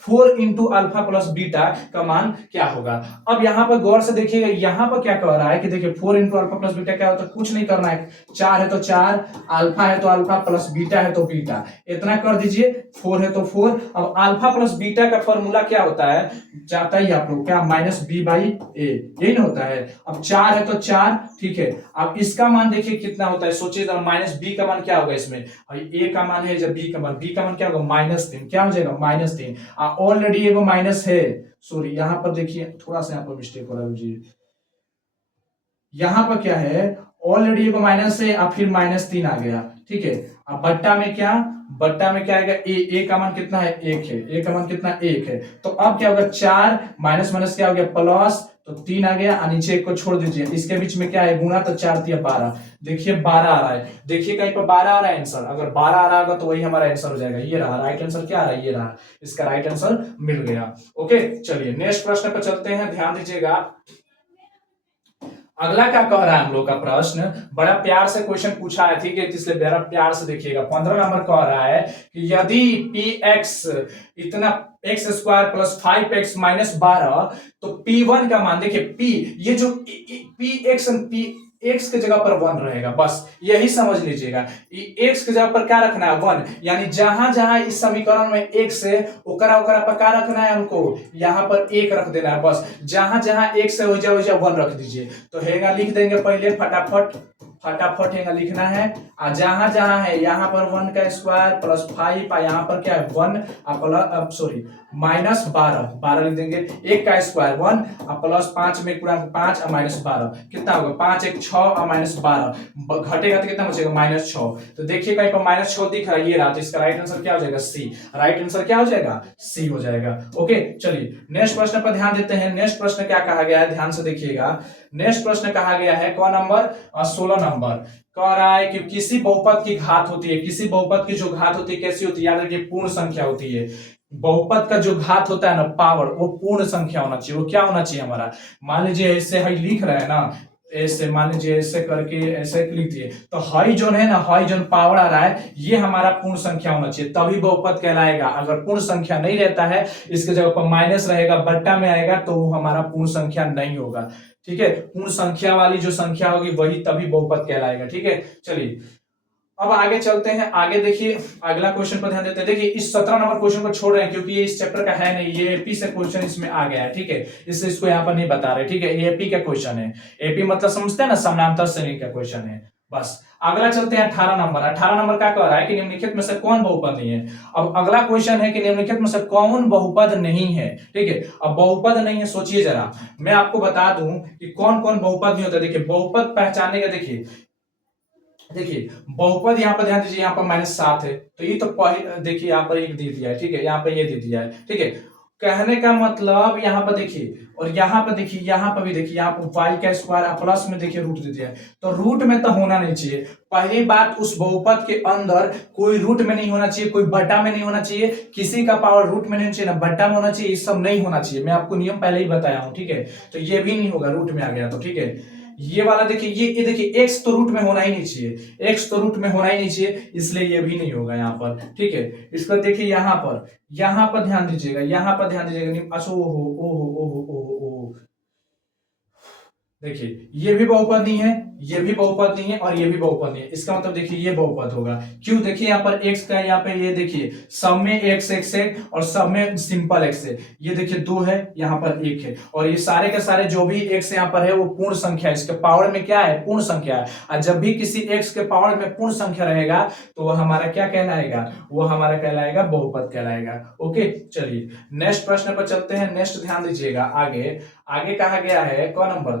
4 इंटू अल्फा प्लस बीटा का मान क्या होगा। अब यहाँ पर गौर से देखिएगा, यहाँ पर क्या कह रहा है कि देखिए 4 इंटू अल्फा प्लस बीटा क्या होता है, कुछ नहीं करना है, 4 है तो 4, अल्फा है तो अल्फा प्लस बीटा है तो बीटा, इतना कर दीजिए। 4 है तो 4। अब अल्फा प्लस बीटा का फॉर्मूला क्या होता है, जाता ही आप लोग क्या, -b/a, यही ना होता है। अब 4 है तो 4, ठीक है। अब इसका मान देखिए कितना होता है, सोचिए जरा, -b का मान क्या होगा इसमें, a का मान है, जब b का मान क्या होगा, -3, क्या हो जाएगा -3। ऑलरेडी वो माइनस है, सॉरी यहाँ पर देखिए थोड़ा सा यहाँ पर मिस्टेक हो रहा है जी, यहाँ पर क्या है, ऑलरेडी वो माइनस है, अब फिर -3 आ गया। ठीक है, अब बट्टा में क्या आएगा, ए का मान कितना है, 1 है, ए का मान कितना 1 है। तो अब क्या होगा, 4 माइनस माइनस क्या हो गया प्लस, तो 3 आ गया, और नीचे 1 को छोड़ दीजिए, इसके बीच में क्या है गुणा, तो 4 3 12, देखिए 12 आ रहा है। देखिए कहीं पर 12 आ रहा है आंसर, अगर 12 आ रहा होगा तो वही हमारा आंसर हो जाएगा। ये रहा राइट आंसर, क्या आ रहा है, ये रहा, इसका राइट आंसर मिल गया। ओके, चलिए नेक्स्ट प्रश्न पर चलते हैं, ध्यान दीजिएगा। अगला क्या कह रहा है हम लोग का प्रश्न, बड़ा प्यार से क्वेश्चन पूछा है, ठीक है, इसलिए बड़ा प्यार से देखिएगा। 15 नंबर कह रहा है कि यदि पी एक्स इतना x square plus 5x minus 12, तो P1 का मान देखिए, P ये जो पी एक्स के जगह पर 1 रहेगा, बस यही समझ लीजिएगा। एक्स के जगह पर क्या रखना है, 1, यानी जहां जहां इस समीकरण में x है ओकरा पर क्या रखना है हमको, यहाँ पर 1 रख देना है, बस जहां जहां x है वही 1 रख दीजिए। तो हेगा लिख देंगे पहले, फटाफट हेगा लिखना है, और जहां जहां है यहाँ पर 1 का स्क्वायर प्लस 5, और यहाँ पर क्या है 1 प्लस सॉरी -12 लिख देंगे। 1 का स्क्वायर 1 और प्लस 5 में पूरा 5 और -12 कितना होगा, 5 1 6 और -12 घटेगा तो कितना बचेगा -6। तो देखिए कहीं पर -6 दिख रहा है, ये रहा, तो इसका राइट आंसर क्या हो जाएगा, सी। राइट आंसर क्या हो जाएगा, सी हो जाएगा। ओके, चलिए नेक्स्ट प्रश्न पर ध्यान देते हैं। नेक्स्ट प्रश्न क्या कहा गया है, ध्यान से देखिएगा। नेक्स्ट प्रश्न कहा गया है कौन नंबर, 16 नंबर। कह रहा है कि किसी बहुपद की घात होती है, किसी बहुपद की जो घात होती है कैसी होती है, याद रखिए पूर्ण संख्या होती है। बहुपद का जो घात होता है ना, पावर, वो पूर्ण संख्या होना चाहिए। वो क्या होना चाहिए हमारा, मान लीजिए ऐसे हाई लिख रहे हैं ना, ऐसे मान लीजिए ऐसे करके ऐसे लिख दिए, तो हाई जोन है ना, हाई जोन पावर आ रहा है, ये हमारा पूर्ण संख्या होना चाहिए, तभी बहुपद कहलाएगा। अगर पूर्ण संख्या नहीं रहता है, इसके जगह पर माइनस रहेगा, बट्टा में आएगा, तो वो हमारा पूर्ण संख्या नहीं होगा। ठीक है, पूर्ण संख्या वाली जो संख्या होगी वही तभी बहुपद कहलाएगा। ठीक है, चलिए अब आगे चलते हैं, आगे देखिए अगला क्वेश्चन पर ध्यान देते हैं। देखिए इस 17 नंबर क्वेश्चन को छोड़ रहे हैं क्योंकि ये इस चैप्टर का है नहीं, ये एपी से क्वेश्चन इसमें आ गया है, ठीक है, इसलिए इसको यहाँ पर नहीं बता रहे, ठीक है, ये एपी का क्वेश्चन है। एपी मतलब समझते हैं ना, समानांतर श्रेणी का क्वेश्चन है। बस अगला चलते हैं 18 नंबर। 18 नंबर क्या कह रहा है कि निम्नलिखित में से कौन बहुपद नहीं है। अब अगला क्वेश्चन है कि निम्नलिखित में से कौन बहुपद नहीं है, ठीक है। अब बहुपद नहीं है, सोचिए जरा, मैं आपको बता दूं कि कौन कौन बहुपद नहीं होता। देखिए बहुपद पहचानने का, देखिए देखिए बहुपद यहाँ पर ध्यान दीजिए, यहाँ पर -7 है, तो ये तो देखिए यहाँ पर एक दे दिया है, ठीक है, यहाँ पर ये दे दिया है, ठीक है। कहने का मतलब यहाँ पर देखिए, और यहाँ पर देखिए, यहाँ पर भी देखिए, यहाँ पर वाई का स्क्वायर प्लस में देखिए रूट दे दिया है, तो रूट में तो होना नहीं चाहिए। पहली बात, उस बहुपद के अंदर कोई रूट में नहीं होना चाहिए, कोई बट्टा में नहीं होना चाहिए, किसी का पावर रूट में नहीं होना चाहिए ना बट्टा में होना चाहिए, ये सब नहीं होना चाहिए। मैं आपको नियम पहले ही बताया हूं, ठीक है। तो ये भी नहीं होगा, रूट में आ गया तो, ठीक है। ये वाला देखिए, ये देखिए एक्स तो रूट में होना ही नहीं चाहिए, एक्स तो रूट में होना ही नहीं चाहिए, इसलिए ये भी नहीं होगा यहाँ पर, ठीक है। इसको देखिए यहाँ पर ध्यान दीजिएगा, यहाँ पर ध्यान दीजिएगा। अच्छा ओहो ओहो ओहो ओहो ओहो, देखिए ये भी बहुपद नहीं है, ये भी बहुपद नहीं है, और ये भी बहुपद नहीं है। इसका मतलब देखिए ये बहुपद होगा। क्यों? देखिए यहाँ पर x का, यहाँ पे ये देखिए सब में x है और सब में सिंपल x है। ये देखिए 2 है, यहाँ पर 1 है, और ये सारे के सारे जो भी x यहाँ पर है वो पूर्ण संख्या है, इसके पावर में क्या है? पूर्ण संख्या है। और जब भी किसी x के पावर में पूर्ण संख्या रहेगा तो वो हमारा क्या कहलाएगा? वो हमारा कहलाएगा बहुपद कहलाएगा। ओके, चलिए नेक्स्ट प्रश्न पर चलते हैं। नेक्स्ट ध्यान दीजिएगा, आगे आगे कहा गया है कौन नंबर,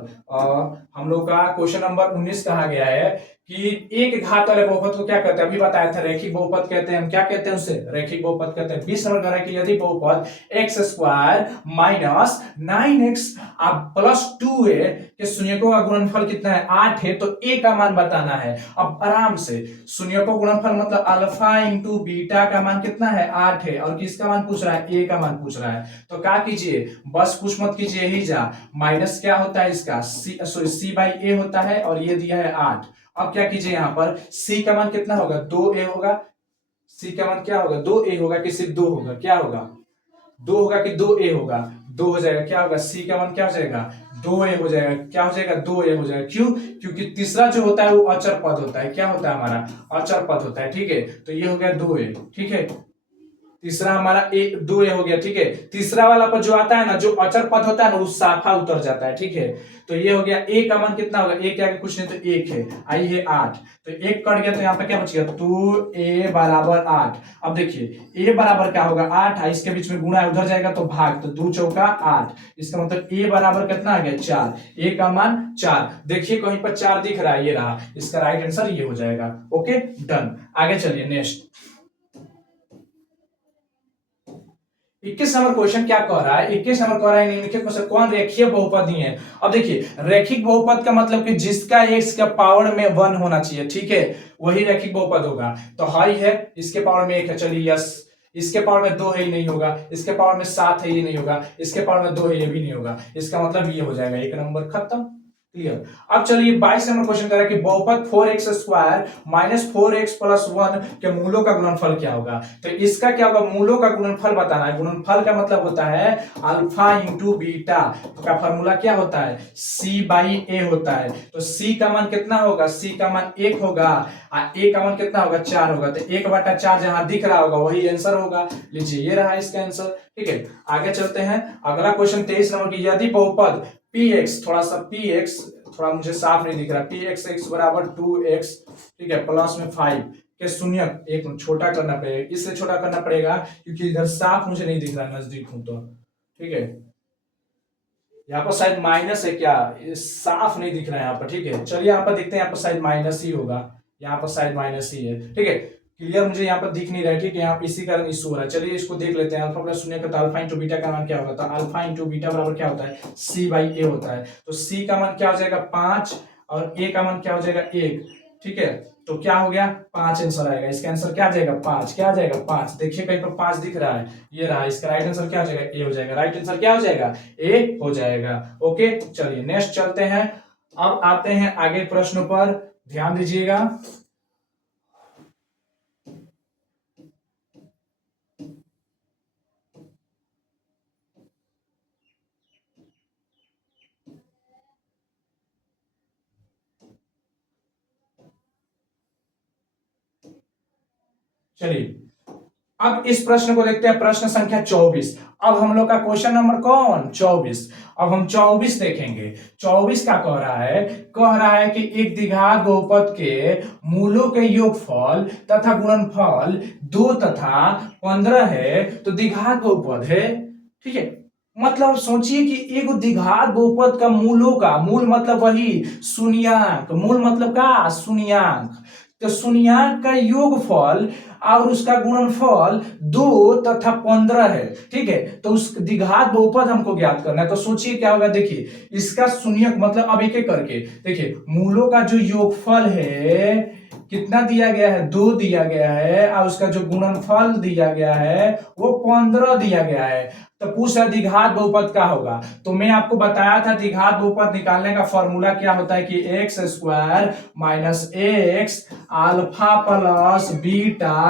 हम लोग का क्वेश्चन नंबर 19 कहा गया है कि एक घात वाले बहुपद को क्या कहते हैं? अभी बताया था, रैखिक बहुपद कहते हैं। हम क्या कहते हैं उसे? रैखिक बहुपद कहते हैं। 20 नंबर कह रहा है कि यदि बहुपद x square minus 9x plus 2a के शून्यकों का गुणनफल कितना है? 8 है, तो a का मान बताना है। अब आराम से, शून्यकों गुणनफल मतलब अल्फा इंटू बीटा का मान कितना है? 8 है, और किसका मान पूछ रहा है? a का मान पूछ रहा है। तो क्या कीजिए, बस कुछ मत कीजिए, यही जा माइनस क्या होता है इसका, सी बाई ए होता है, और ये दिया है 8। अब क्या कीजिए, यहाँ पर c का मान कितना होगा? 2a होगा। c का मान क्या होगा? 2a होगा कि सिर्फ 2 होगा? क्या होगा? 2 होगा कि 2a होगा? 2 हो जाएगा। क्या होगा? c का मान क्या हो जाएगा? 2a हो जाएगा। क्या हो जाएगा? 2a हो जाएगा। क्यों? क्योंकि तीसरा जो होता है वो अचर पद होता है। क्या होता है हमारा? अचर पद होता है, ठीक है। तो ये हो गया 2a, ठीक है। तीसरा हमारा एक 2a हो गया, ठीक है। तीसरा वाला पर जो आता है ना, जो अचर पद होता है ना, वो साफा उतर जाता है, ठीक है। तो ये हो गया, a का मान कितना होगा? a के आगे कुछ नहीं तो 1 है, आई है 8, तो 1 कट गया, तो यहाँ पे क्या बचेगा? 2a बराबर 8। अब देखिए a बराबर क्या होगा? 8 है, इसके बीच में गुणा है, उधर जाएगा तो भाग, तो 2 चौका 8। इसका मतलब a बराबर कितना आ गया? 4। a का मान 4। देखिए कहीं पर 4 दिख रहा है, ये रहा, इसका राइट आंसर ये हो जाएगा। ओके डन, आगे चलिए नेक्स्ट। 21 नंबर क्वेश्चन क्या कह रहा है? 21 नंबर कह रहा है निम्नलिखित में से कौन रेखीय बहुपद नहीं है। अब देखिए रेखिक बहुपद का मतलब कि जिसका एक्स का पावर में 1 होना चाहिए, ठीक है, वही रेखिक बहुपद होगा। तो हाई है, इसके पावर में 1 है, चलिए यस। इसके पावर में 2 है, ये नहीं होगा। इसके पावर में 7 है, ये नहीं होगा। इसके पावर में 2 है, ये भी नहीं होगा। इसका मतलब ये हो जाएगा, एक नंबर खत्म, क्लियर। अब चलिए 22 नंबर क्वेश्चन कर रहा है कि बहुपद 4x square minus 4x plus 1 के मूलों का गुणनफल क्या होगा। तो इसका क्या होगा? मूलों का गुणनफल बताना है। गुणनफल का मतलब होता है अल्फा इंटू बीटा, तो का फॉर्मूला क्या होता है? c बाई ए होता है। तो c का मान कितना होगा? c का मान 1 होगा, a का मान कितना होगा? 4 होगा। तो 1/4 जहां दिख रहा होगा वही आंसर होगा। लीजिए ये रहा इसका आंसर, ठीक है। आगे चलते हैं, अगला क्वेश्चन 23 नंबर की, यदि बहुपद px, थोड़ा सा px थोड़ा मुझे साफ नहीं दिख रहा, px x बराबर 2x, ठीक है, प्लस में 5 के शून्य, एक छोटा करना पड़ेगा, इससे छोटा करना पड़ेगा क्योंकि इधर साफ मुझे नहीं दिख रहा, नजदीक हूं तो, ठीक है। यहाँ पर शायद माइनस है क्या? ये साफ नहीं दिख रहा है यहाँ पर, ठीक है। चलिए यहाँ पर देखते हैं, यहाँ पर शायद माइनस ही होगा, यहाँ पर शायद माइनस ही है, ठीक है। क्लियर मुझे यहाँ पर दिख नहीं रहा है, ठीक है, यहाँ पर इसी कारण इशू हो रहा है। चलिए इसको देख लेते हैं। अल्फा प्लस शून्य का, तो अल्फा इंटू बीटा का मान क्या होगा? तो अल्फा इंटू बीटा बराबर क्या होता है? c बाई ए होता है। तो c का मान क्या हो जाएगा? 5, और a का मान क्या हो जाएगा? 1, ठीक है। तो क्या हो गया? 5 आंसर आएगा। इसका आंसर क्या आ जाएगा? 5। क्या आ जाएगा? 5। देखिए कहीं पर 5 दिख रहा है, ये रहा। इसका राइट आंसर क्या हो जाएगा? ए हो जाएगा। राइट आंसर क्या हो जाएगा? ए हो जाएगा। ओके चलिए नेक्स्ट चलते हैं। अब आते हैं आगे प्रश्नों पर, ध्यान दीजिएगा। चलिए अब इस प्रश्न को देखते हैं, प्रश्न संख्या 24। अब हम लोग का क्वेश्चन नंबर कौन 24। अब हम 24 देखेंगे। 24 का कह रहा है कि एक द्विघात बहुपद के मूलों के योगफल तथा गुणनफल 2 तथा 15 है तो द्विघात बहुपद है। ठीक है, मतलब सोचिए कि एक द्विघात बहुपद का मूलों का, मूल मतलब वही शून्यंक, मूल मतलब का शून्यंक, तो शून्यंक का योगफल और उसका गुणनफल 2 तथा 15 है। ठीक है, तो उस द्विघात बहुपद हमको ज्ञात करना है। तो सोचिए क्या होगा, देखिए इसका शून्यक मतलब अब एक एक करके देखिए, मूलों का जो योगफल है कितना दिया गया है, 2 दिया गया है, और उसका जो गुणनफल दिया गया है वो 15 दिया गया है। तो पूछ रहा द्विघात बहुपद का होगा, तो मैं आपको बताया था द्विघात बहुपद निकालने का फॉर्मूला क्या होता है कि x square minus x alpha plus beta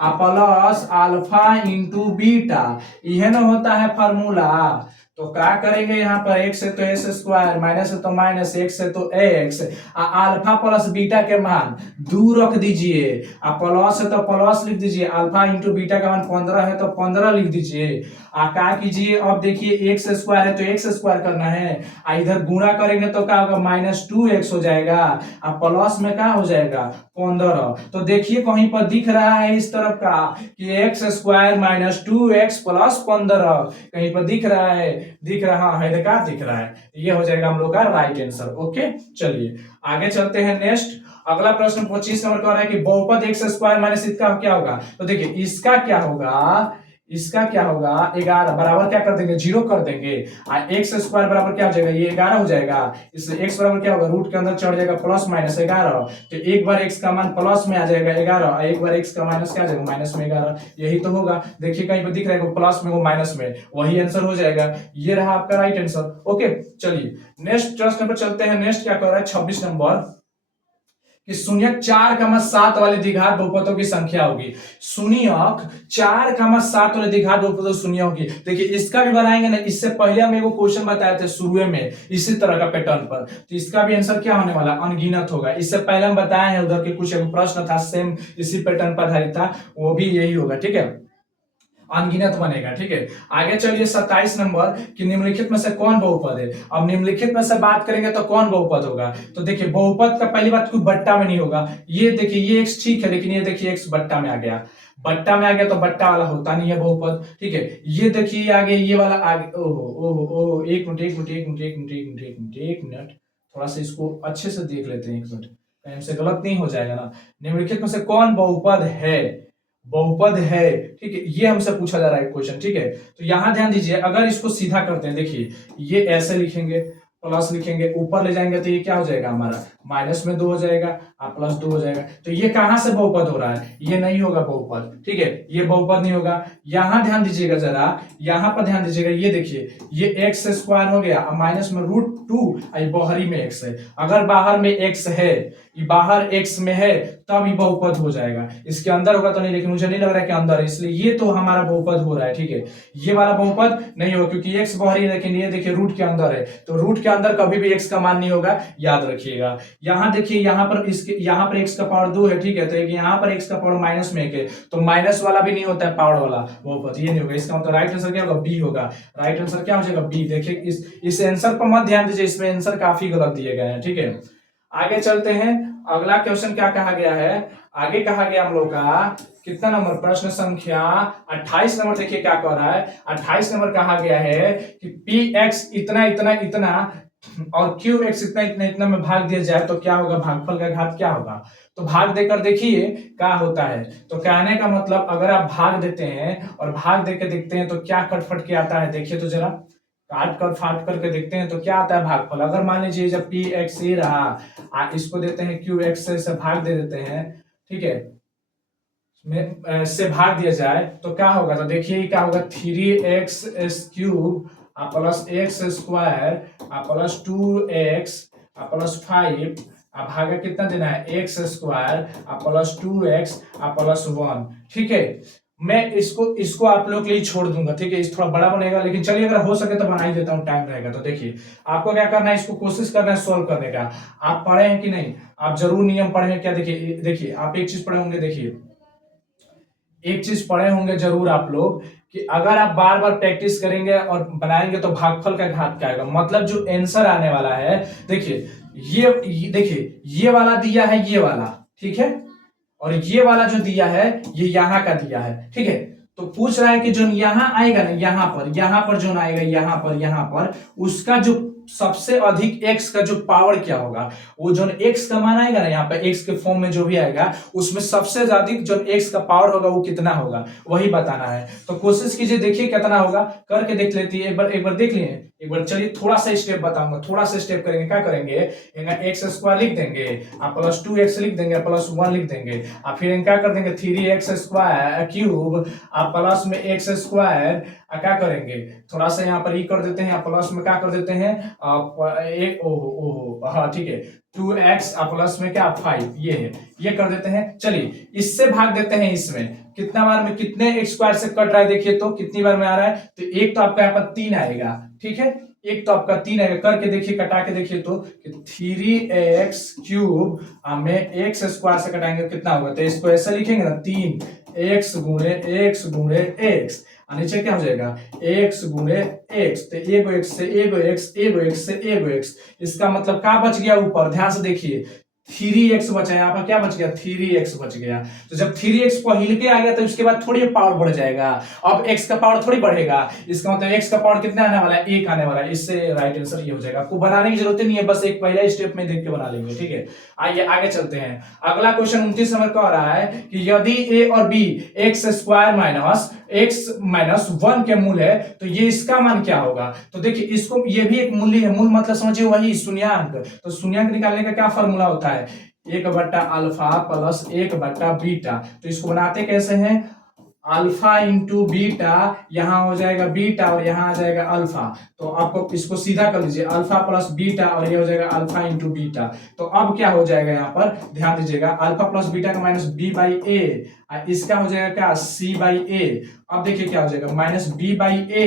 plus alpha into beta, यह ना होता है फॉर्मूला। तो क्या करेंगे यहाँ पर, एक्स है तो एस स्क्वायर, माइनस है तो माइनस, एक्स है तो एक्स, अल्फा प्लस बीटा के मान 2 रख दीजिए, प्लस है तो प्लस लिख दीजिए, अल्फा इंटू बीटा का मान 15 है तो 15 लिख दीजिए। क्या कीजिए, अब देखिए एक्स स्क्वायर है तो एक्स स्क्वायर करना है, इधर गुणा करेंगे तो क्या होगा -2x हो जाएगा, अब प्लस में क्या हो जाएगा 15। तो देखिए कहीं पर दिख रहा है इस तरफ का कि एक्स स्क्वायर -2x प्लस 15, कहीं पर दिख रहा है, दिख रहा है, देखा दिख रहा है, ये हो जाएगा हम लोग का राइट आंसर। ओके, चलिए आगे चलते हैं। नेक्स्ट अगला प्रश्न 25 नंबर का रहा है कि बहुपद एक्स स्क्वायर माइनस इसका क्या होगा। तो देखिए इसका क्या होगा, इसका क्या होगा 11 बराबर क्या कर देंगे 0 कर देंगे, एक्स स्क्वायर बराबर क्या हो जाएगा, ये 11 हो जाएगा, इसलिए एक्स बराबर क्या होगा रूट के अंदर चढ़ जाएगा प्लस माइनस 11, तो एक बार एक्स का मान प्लस में आ जाएगा 11, एक बार एक्स का माइनस क्या आ जाएगा माइनस में 11, यही तो होगा। देखिए कहीं पर दिख रहा है प्लस में वो माइनस में, वही आंसर हो जाएगा, ये रहा आपका राइट आंसर। ओके, चलिए नेक्स्ट प्रश्न पर चलते हैं। नेक्स्ट क्या कर रहा है 26 नंबर कि शून्यक 4,7 वाले द्विघात बहुपदों की संख्या होगी। शून्यक 4,7 वाले द्विघात बहुपदों शून्य होगी। देखिए इसका भी बनाएंगे ना, इससे पहले हम एगो क्वेश्चन बताए थे शुरू में इसी तरह का पैटर्न पर, तो इसका भी आंसर क्या होने वाला अनगिनत होगा। इससे पहले हम बताए हैं उधर के कुछ एगो प्रश्न था सेम इसी पैटर्न पर आधारित था, वो भी यही होगा। ठीक है, अनगिनत बनेगा। ठीक है, आगे चलिए 27 नंबर कि निम्नलिखित में से कौन बहुपद है। अब निम्नलिखित में से बात करेंगे तो कौन बहुपद होगा, तो देखिए बहुपद का पहली बात कोई बट्टा में नहीं होगा, ये देखिए ये एक्स ठीक है, लेकिन ये देखिए एक्स बट्टा में आ गया, बट्टा में आ गया तो बट्टा वाला होता नहीं है बहुपद। ठीक है, ये देखिए आगे ये वाला आगे, ओहो ओहो ओहो, एक मिनट एक मिनट एक मिनट एक मिनट एक मिनट एक मिनट एक मिनट, थोड़ा सा इसको अच्छे से देख लेते हैं, एक मिनट कहीं से गलत नहीं हो जाएगा ना। निम्नलिखित में से कौन बहुपद है, बहुपद है, ठीक है, ये हमसे पूछा जा रहा है क्वेश्चन। ठीक है, तो यहां ध्यान दीजिए, अगर इसको सीधा करते हैं, देखिए ये ऐसे लिखेंगे, प्लस लिखेंगे, ऊपर ले जाएंगे तो ये क्या हो जाएगा हमारा माइनस में 2 हो जाएगा और प्लस 2 हो जाएगा, तो ये कहां से बहुपद हो रहा है, ये नहीं होगा बहुपद। ठीक है, ये बहुपद नहीं होगा। यहां ध्यान दीजिएगा जरा, यहां पर ध्यान दीजिएगा, ये देखिए ये एक्स स्क्वायर हो गया और माइनस में √2, बाहरी में एक्स है, अगर बाहर में एक्स है, ये बाहर एक्स में है तब ये बहुपद हो जाएगा, इसके अंदर होगा तो नहीं, लेकिन मुझे नहीं लग रहा है कि अंदर है, इसलिए ये तो हमारा बहुपद हो रहा है। ठीक है, ये वाला बहुपद नहीं होगा क्योंकि एक्स बाहरी है, लेकिन ये देखिए रूट के अंदर है, तो रूट के अंदर कभी भी एक्स का मान नहीं होगा, याद रखिएगा। यहां देखिए यहाँ पर इसके यहाँ पर एक्स का पावर 2 है। ठीक है, तो यहाँ पर एक्स का पावर माइनस में 1 है, तो माइनस वाला भी नहीं होता है पावर वाला बहुपद, ये नहीं होगा, इसका मतलब राइट आंसर क्या होगा बी होगा। राइट आंसर क्या हो जाएगा बी। देखिए इस आंसर पर मत ध्यान दीजिए, इसमें आंसर काफी गलत दिए गए हैं। ठीक है, आगे चलते हैं। अगला क्वेश्चन क्या कहा गया है, आगे कहा गया हम लोग का कितना नंबर, प्रश्न संख्या 28 नंबर। देखिए क्या कह रहा है 28 नंबर, कहा गया है कि पी एक्स इतना इतना इतना और क्यू एक्स इतना इतना इतना में भाग दिया जाए तो क्या होगा, भागफल का घात क्या होगा। तो भाग देकर देखिए क्या होता है। तो कहने का मतलब अगर आप भाग देते हैं और भाग देकर देखते हैं तो क्या कटफट के आता है, देखिए तो जरा काट कर फाट करके देखते हैं तो क्या आता है भागफल। अगर मान लीजिए जब पी एक्स ही रहा, इसको देते हैं क्यू एक्स से भाग दे देते हैं, ठीक है, से भाग दिया जाए तो क्या होगा, तो देखिए क्या होगा 3x³ plus x square plus 2x plus 5 भागा कितना देना है x square plus 2x plus 1। ठीक है, मैं इसको आप लोग के लिए छोड़ दूंगा। ठीक है, इस थोड़ा बड़ा बनेगा, लेकिन चलिए अगर हो सके तो बना ही देता हूँ, टाइम रहेगा तो। देखिए आपको क्या करना है, इसको कोशिश करना है सोल्व करने का। आप पढ़े हैं कि नहीं, आप जरूर नियम पढ़े हैं क्या, देखिए देखिए आप एक चीज पढ़े होंगे, देखिए एक चीज पढ़े होंगे जरूर आप लोग कि अगर आप बार बार प्रैक्टिस करेंगे और बनाएंगे तो भागफल का घात क्या आएगा, मतलब जो आंसर आने वाला है, देखिए देखिए ये वाला दिया है, ये वाला, ठीक है, और ये वाला जो दिया है ये यहां का दिया है, ठीक है। तो पूछ रहा है कि जो यहां आएगा ना, यहां पर जो आएगा, यहां पर उसका जो सबसे अधिक x का जो पावर क्या होगा, वो जो x का मान आएगा ना, यहाँ पे x के फॉर्म में जो भी आएगा उसमें सबसे ज्यादा जो x का पावर होगा वो कितना होगा, वही बताना है। तो कोशिश कीजिए, देखिए कितना होगा, करके देख लेती है, एक बार देख लिए, एक बार चलिए थोड़ा सा स्टेप बताऊंगा, थोड़ा सा स्टेप करेंगे, क्या करेंगे, एक्स स्क्वायर लिख देंगे, आप प्लस 2x लिख देंगे, प्लस 1 लिख देंगे, आप फिर क्या कर देंगे 3x स्क्वायर क्यूब, आप प्लस में x स्क्वायर क्या करेंगे, थोड़ा सा यहाँ पर ही कर देते हैं, प्लस में क्या कर देते हैं एक, ओहो हाँ ठीक है, 2x प्लस में क्या 5, ये है, ये कर देते हैं। चलिए इससे भाग देते हैं, इसमें कितना बार में कितने x स्क्वायर से कट रहा है, देखिए तो कितनी बार में आ रहा है, तो एक तो आपका यहाँ पर 3 आएगा, ठीक है, एक तो आपका 3 आएगा, करके देखिए, कटा के देखिए तो 3x क्यूब में x स्क्वायर से कटाएंगे कितना होगा, तो इसको ऐसे लिखेंगे ना, 3x गुणे x, नीचे क्या हो जाएगा x गुणे x, तो एगो x से एगो x, एगो x से एगो x, इसका मतलब क्या बच गया ऊपर, ध्यान से देखिए 3x बचा, यहाँ पर क्या बच गया 3x बच गया। तो जब 3x पहले के आ गया तो उसके बाद थोड़ी पावर बढ़ जाएगा, अब x का पावर थोड़ी बढ़ेगा, इसका मतलब x का पावर कितना आने वाला है, 1 आने वाला है, इससे राइट आंसर ये हो जाएगा। आपको बनाने की जरूरत नहीं है, बस एक पहला स्टेप में देख के बना लेंगे, ठीक है। आइए आगे चलते हैं, अगला क्वेश्चन 29 नंबर कह रहा है कि यदि a और b x square minus x minus 1 के मूल है तो ये इसका मान क्या होगा। तो देखिए इसको, ये भी एक मूल्य है, मूल मतलब समझिए वही शून्यंक, तो शून्यंक निकालने का क्या फॉर्मूला होता है, 1/अल्फा प्लस 1/बीटा। तो इसको बनाते कैसे हैं, अल्फा इंटू बीटा, यहां हो जाएगा बीटा और यहां आ जाएगा अल्फा, तो आपको इसको सीधा कर लीजिए, अल्फा प्लस बीटा और ये हो जाएगा अल्फा इंटू बीटा। तो अब क्या हो जाएगा, यहाँ पर ध्यान दीजिएगा, अल्फा प्लस बीटा का माइनस बी बाई ए, इसका हो जाएगा क्या सी बाई ए। अब देखिए क्या हो जाएगा माइनस बी बाई ए,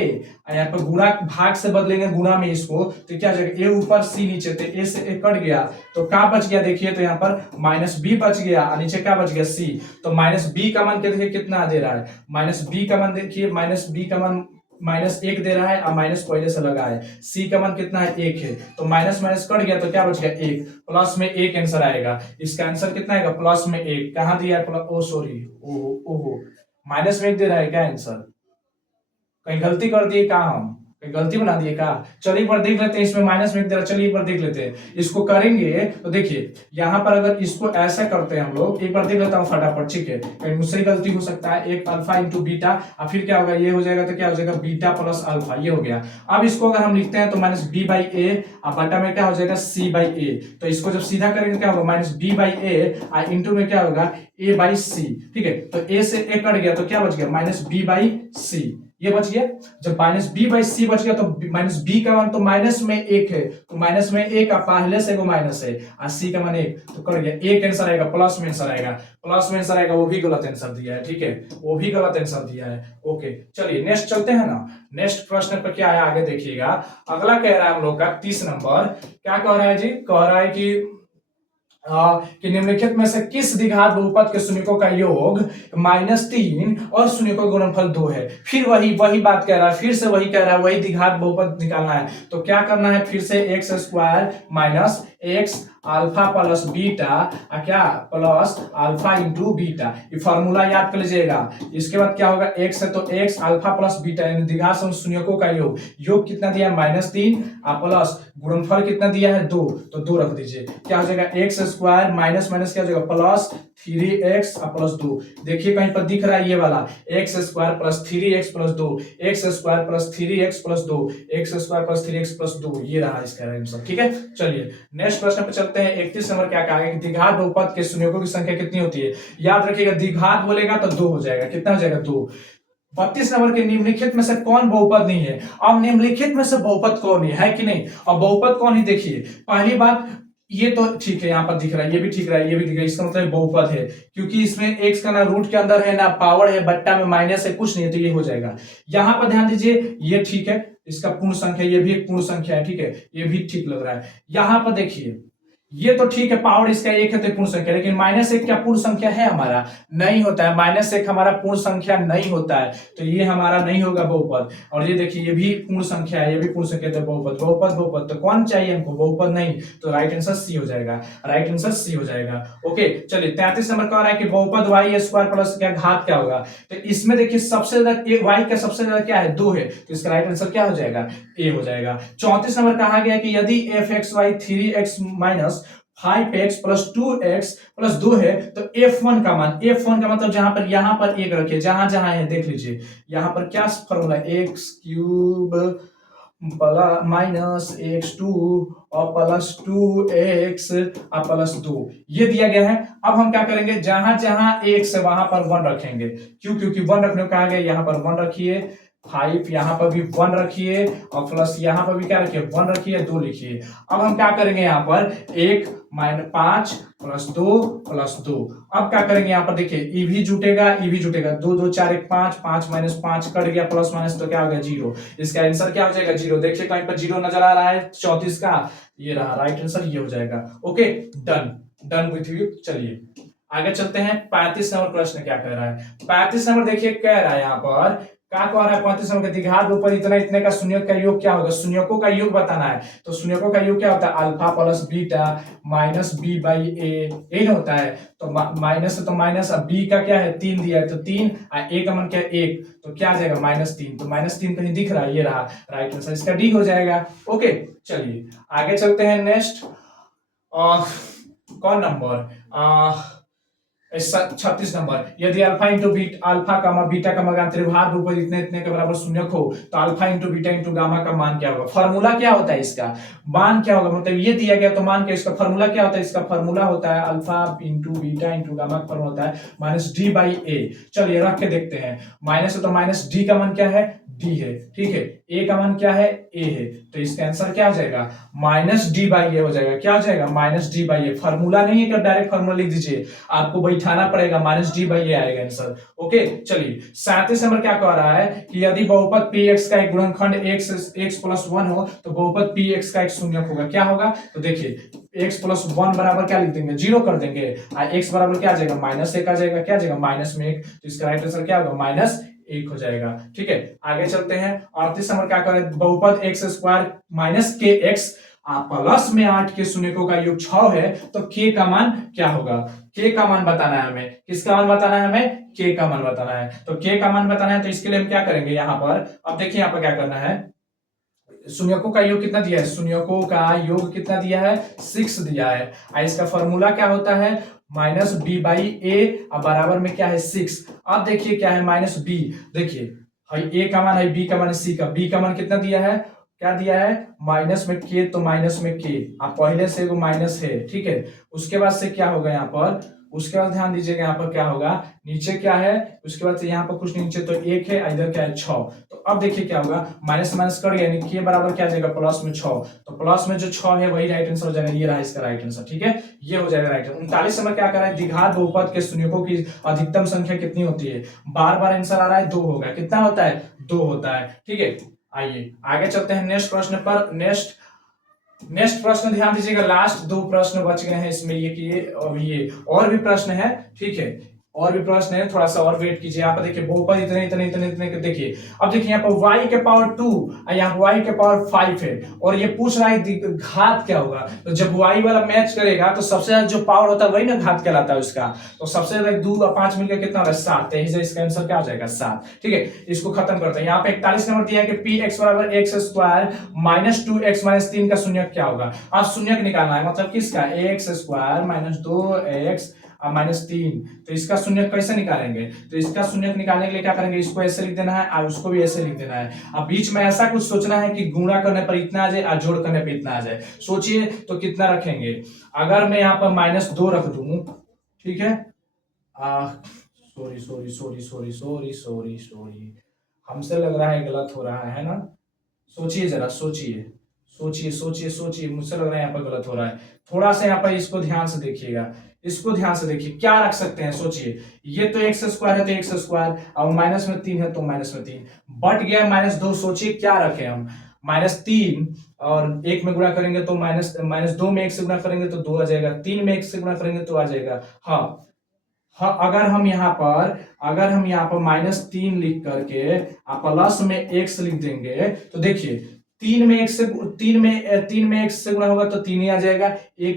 यहाँ पर गुणा भाग से बदलेंगे गुणा में इसको, तो क्या हो जाएगा ए ऊपर सी नीचे, तो ए से ए कट गया, तो क्या बच गया देखिए, तो यहाँ पर माइनस बी बच गया, नीचे क्या बच गया सी। तो माइनस बी का मान देखिए कितना दे रहा है, माइनस बी का मान देखिए, माइनस बी का मान -1 दे रहा है, और माइनस पहले से लगा है, सी का मान कितना है 1 है, तो माइनस माइनस कट गया तो क्या बच गया 1, प्लस में 1 आंसर आएगा, इसका आंसर कितना आएगा प्लस में 1, कहां दिया है प्लस, ओ सॉरी ओहो माइनस में 1 दे रहा है क्या आंसर, कहीं गलती कर दिए क्या, हम कहीं गलती बना दिए क्या। चलिए एक बार देख लेते हैं, इसमें माइनस में 1 दे रहा, चलिए एक बार देख लेते हैं, इसको करेंगे तो देखिए यहाँ पर अगर इसको ऐसा करते हैं हम लोग, एक बार देख लेता हूँ फटाफट, ठीक है, कहीं मुझसे गलती हो सकता है, एक अल्फा इंटू बीटा, और फिर क्या होगा ये हो जाएगा, तो क्या हो जाएगा बीटा प्लस अल्फा, ये हो गया। अब इसको अगर हम लिखते हैं तो माइनस बी बाई ए, और बटा में क्या हो जाएगा सी बाई ए, तो इसको जब सीधा करेंगे क्या होगा माइनस बी बाई ए, और इंटू में क्या होगा ए बाई सी, ठीक है, तो ए से ए कट गया तो क्या बच गया माइनस बी बाई सी, ये बच गया। जब माइनस बी बाई सी बच गया तो माइनस बी का मान तो माइनस में 1 है, तो माइनस में 1 का पहले से वो माइनस है, और सी का मान 1, तो कर गया, एक आंसर आएगा प्लस में आंसर आएगा, प्लस में आंसर आएगा, वो भी गलत आंसर दिया है, ठीक है, वो भी गलत आंसर दिया है। ओके चलिए नेक्स्ट चलते हैं ना, नेक्स्ट प्रश्न पर क्या है आगे देखिएगा। अगला कह रहा है हम लोग का 30 नंबर, क्या कह रहा है जी, कह रहा है कि निम्नलिखित में से किस द्विघात बहुपद के शून्यकों का योग -3 और शून्यकों का गुणनफल 2 है। फिर वही बात कह रहा है, फिर से वही कह रहा है, वही द्विघात बहुपद निकालना है, तो क्या करना है, फिर से x square minus x alpha plus beta, क्या प्लस अल्फा इंटू बीटा, ये फॉर्मूला याद कर लीजिएगा। इसके बाद क्या होगा एक्स है तो एक्स अल्फा प्लस बीटा, यानी द्विघात शून्यकों का योग, योग कितना दिया -3 प्लस गुणनफल कितना दिया है 2, तो 2 रख दीजिए, क्या हो जाएगा एक्स स्क्वायर माइनस माइनस क्या हो जाएगा प्लस 3x प्लस 2, देखिए कहीं पर दिख रहा है ये वाला x square plus 3x plus 2, x square plus 3x plus 2, x square plus 3x plus 2, ये रहा इसका आंसर, ठीक है। चलिए नेक्स्ट प्रश्न पे चलते हैं। 31 नंबर क्या कहा है कि द्विघात बहुपद के शून्यकों की संख्या कितनी होती है। याद रखिएगा द्विघात बोलेगा तो 2 हो जाएगा, कितना हो जाएगा 2। 32 नंबर के निम्नलिखित में से कौन बहुपद नहीं है। अब निम्नलिखित में से बहुपद कौन है कि नहीं, अब बहुपद कौन ही देखिए, पहली बात ये तो ठीक है, यहाँ पर दिख रहा है, ये भी ठीक रहा है, ये भी दिख रहा है, इसका मतलब बहुपद है, क्योंकि इसमें x का ना रूट के अंदर है ना पावर है, बट्टा में माइनस है, कुछ नहीं है, तो ये हो जाएगा। यहाँ पर ध्यान दीजिए ये ठीक है, इसका पूर्ण संख्या, ये भी एक पूर्ण संख्या है, ठीक है, ये भी ठीक लग रहा है। यहाँ पर देखिए ये तो ठीक है, पावर इसका एक है तो पूर्ण संख्या, लेकिन -1 क्या पूर्ण संख्या है हमारा? नहीं होता है, -1 हमारा पूर्ण संख्या नहीं होता है, तो ये हमारा नहीं होगा बहुपद। और ये देखिए, ये भी पूर्ण संख्या है, ये भी पूर्ण संख्या, तो बहुपद बहुपद बहुपद, तो कौन चाहिए हमको? बहुपद नहीं, तो राइट आंसर सी हो जाएगा, राइट आंसर सी हो जाएगा। ओके चलिए, 33 नंबर का आ रहा है कि बहुपद y स्क्वायर प्लस क्या घात क्या होगा? तो इसमें देखिए सबसे ज्यादा y का सबसे ज्यादा क्या है? 2 है, तो इसका राइट आंसर क्या हो जाएगा? ए हो जाएगा। 34 नंबर कहा गया कि यदि f(x, y) 3x minus 5x plus 2x plus 2 है, तो f1 का मान, f1 का मतलब जहां पर, यहां पर एक रखिए, जहां जहां है देख लीजिए, यहां पर क्या formula? x cube minus x2 और प्लस 2x और प्लस 2 ये दिया गया है। अब हम क्या करेंगे? जहां जहां x है वहां पर 1 रखेंगे, क्यों? क्योंकि 1 रखने को कहा गया, यहां पर 1 रखिए, 5 यहाँ पर भी 1 रखिए, और प्लस यहाँ पर भी क्या रखिए? 1 रखिए, 2 लिखिए। अब हम क्या करेंगे? यहाँ पर 1 माइनस 5 प्लस 2 प्लस 2। अब क्या करेंगे? यहाँ पर देखिए, ई भी जुटेगा, ई भी जुटेगा, 2 2 4 1 5, 5 माइनस 5 कट गया, प्लस माइनस तो क्या हो गया? 0। इसका आंसर क्या हो जाएगा? 0। देखिए कहीं पर 0 नजर आ रहा है 34 का, ये रहा राइट आंसर, ये हो जाएगा। Okay done, done with you. चलिए आगे चलते हैं। 35 नंबर प्रश्न क्या कह रहा है? 35 नंबर देखिए कह रहा है यहाँ पर, क्या कह रहा है? 35 नंबर, द्विघात ऊपर इतना इतने का शून्यक का योग क्या होगा? शून्यकों का योग बताना है, तो शून्यकों का योग क्या होता है? Alpha plus beta minus b by a, यही होता है। तो माइनस, तो माइनस, अब बी का क्या है? 3 दिया है, तो 3, ए का मान क्या है? 1, तो क्या आ जाएगा? -3। तो -3 कहीं दिख रहा है, ये रहा राइट आंसर, इसका डी हो जाएगा। ओके चलिए आगे चलते हैं। नेक्स्ट कौन नंबर? 36 नंबर, यदि अल्फा इंटू बीटा, अल्फा का बीटा का मान त्रिभाज्य ऊपर इतने इतने के बराबर शून्यक हो, तो alpha into beta into gamma का मान क्या होगा? फॉर्मूला क्या होता है इसका? मान क्या होगा? मतलब ये दिया गया तो मान क्या, इसका फॉर्मूला क्या होता है? इसका फॉर्मूला होता है alpha into beta into gamma का फॉर्मूला होता है माइनस डी बाई ए। चलिए रख के देखते हैं। माइनस है तो माइनस डी का मान क्या है? डी है, ठीक है। ए का मान क्या है? ए है, तो इसका आंसर क्या हो जाएगा? माइनस डी बाई ए हो जाएगा। क्या हो जाएगा? Minus D by A. Formula नहीं है कि डायरेक्ट फॉर्मूला लिख दीजिए, आपको बैठाना पड़ेगा, माइनस डी बाई ए आएगा आंसर। ओके चलिए 37 नंबर क्या कह रहा है कि यदि बहुपद पी एक्स का एक गुणनखंड x प्लस 1 हो, तो बहुपद पी एक्स का एक शून्यक होगा। क्या होगा? तो देखिए x प्लस 1 बराबर क्या लिख देंगे? 0 कर देंगे, और x बराबर क्या आ जाएगा? -1 आ जाएगा। क्या आ जाएगा? -1, तो इसका राइट आंसर क्या होगा? -1 हो जाएगा। ठीक है आगे चलते हैं। 38 नंबर क्या करें? बहुपद एक्स स्क्वायर माइनस के एक्स प्लस में 8 के शून्यकों का योग 6 है, तो k का मान क्या होगा? k का मान बताना है हमें। किसका मान बताना है हमें? k का मान बताना है। तो k का मान बताना है, तो इसके लिए हम क्या करेंगे? यहाँ पर अब देखिए, यहाँ पर क्या करना है, शून्यकों का योग कितना दिया है? शून्यकों का योग कितना दिया है? 6 दिया है। इसका फॉर्मूला क्या होता है? माइनस बी बाई ए, अब बराबर में क्या है? 6। अब देखिए क्या है? माइनस बी, देखिए ए का मान है, बी का मान है, सी का, बी का मान कितना दिया है? क्या दिया है? माइनस में के, तो माइनस में के, अब पहले से वो माइनस है, ठीक है। उसके बाद से क्या होगा यहाँ पर? उसके बाद ध्यान दीजिएगा यहाँ पर क्या होगा, नीचे क्या है, उसके बाद से यहाँ पर कुछ नीचे तो 1 है, इधर क्या है? 6। तो अब देखिए क्या होगा, माइनस माइनस कट गया, यानी के बराबर क्या आ जाएगा? प्लस में 6। तो प्लस में जो 6 है वही राइट आंसर हो जाएगा। ये रहा इसका राइट आंसर, ठीक है, ये हो जाएगा राइट आंसर। 39 नंबर क्या कर रहा है? द्विघात बहुपद के शून्यकों की अधिकतम संख्या कितनी होती है? बार बार आंसर आ रहा है 2 होगा। कितना होता है? 2 होता है, ठीक है। आइए आगे चलते हैं नेक्स्ट प्रश्न पर। नेक्स्ट प्रश्न ध्यान दीजिएगा, लास्ट 2 प्रश्न बच गए हैं इसमें, ये और भी प्रश्न है, ठीक है, और भी प्रश्न है, थोड़ा सा और वेट कीजिए। यहाँ पर देखिए बहुपद इतने इतने इतने इतने के देखिए। अब देखिए यहाँ पर y के पावर 2 और यहाँ y के पावर 5 है, और ये पूछ रहा है घात क्या होगा। तो जब y वाला मैच करेगा तो सबसे ज्यादा जो पावर होता है वही ना घात कहलाता है उसका। तो सबसे ज्यादा 2 और 5 मिलकर कितना होगा? 7। यही से इसका आंसर क्या हो जाएगा? 7, ठीक है। इसको खत्म करते हैं। यहाँ पे 41 नंबर दिया है कि पी एक्स बराबर x square minus 2x minus 3 का शून्यक क्या होगा? अब शून्यक निकालना है, मतलब किसका? X square minus 2x minus 3। तो इसका शून्यक कैसे निकालेंगे? तो इसका शून्यक निकालने के लिए क्या करेंगे? इसको ऐसे लिख देना है और उसको भी ऐसे लिख देना है। अब बीच में ऐसा कुछ सोचना है कि गुणा करने पर इतना आ जाए और जोड़ करने पर इतना आ जाए। सोचिए तो कितना रखेंगे? अगर मैं यहाँ पर -2 रख दूं, ठीक है, सॉरी, हमसे लग रहा है गलत हो रहा है ना। सोचिए जरा, सोचिए, मुझसे लग रहा है यहाँ पर गलत हो रहा है। थोड़ा सा यहाँ पर इसको ध्यान से देखिएगा, इसको ध्यान से देखिए, क्या रख सकते हैं? सोचिए, ये तो एक्स स्क्वायर है तो एक्स स्क्वायर, और माइनस में 3 है तो माइनस में 3, बट गया -2। सोचिए क्या रखें हम? -3 और 1 में गुणा करेंगे तो -2 में 1 से गुणा करेंगे तो 2 आ जाएगा, 3 में 1 से गुणा करेंगे तो आ जाएगा। हाँ हाँ, अगर हम यहाँ पर -3 लिख करके प्लस में x लिख देंगे तो देखिए 3 में 1 से गुणा होगा तो 3 ही आ जाएगा,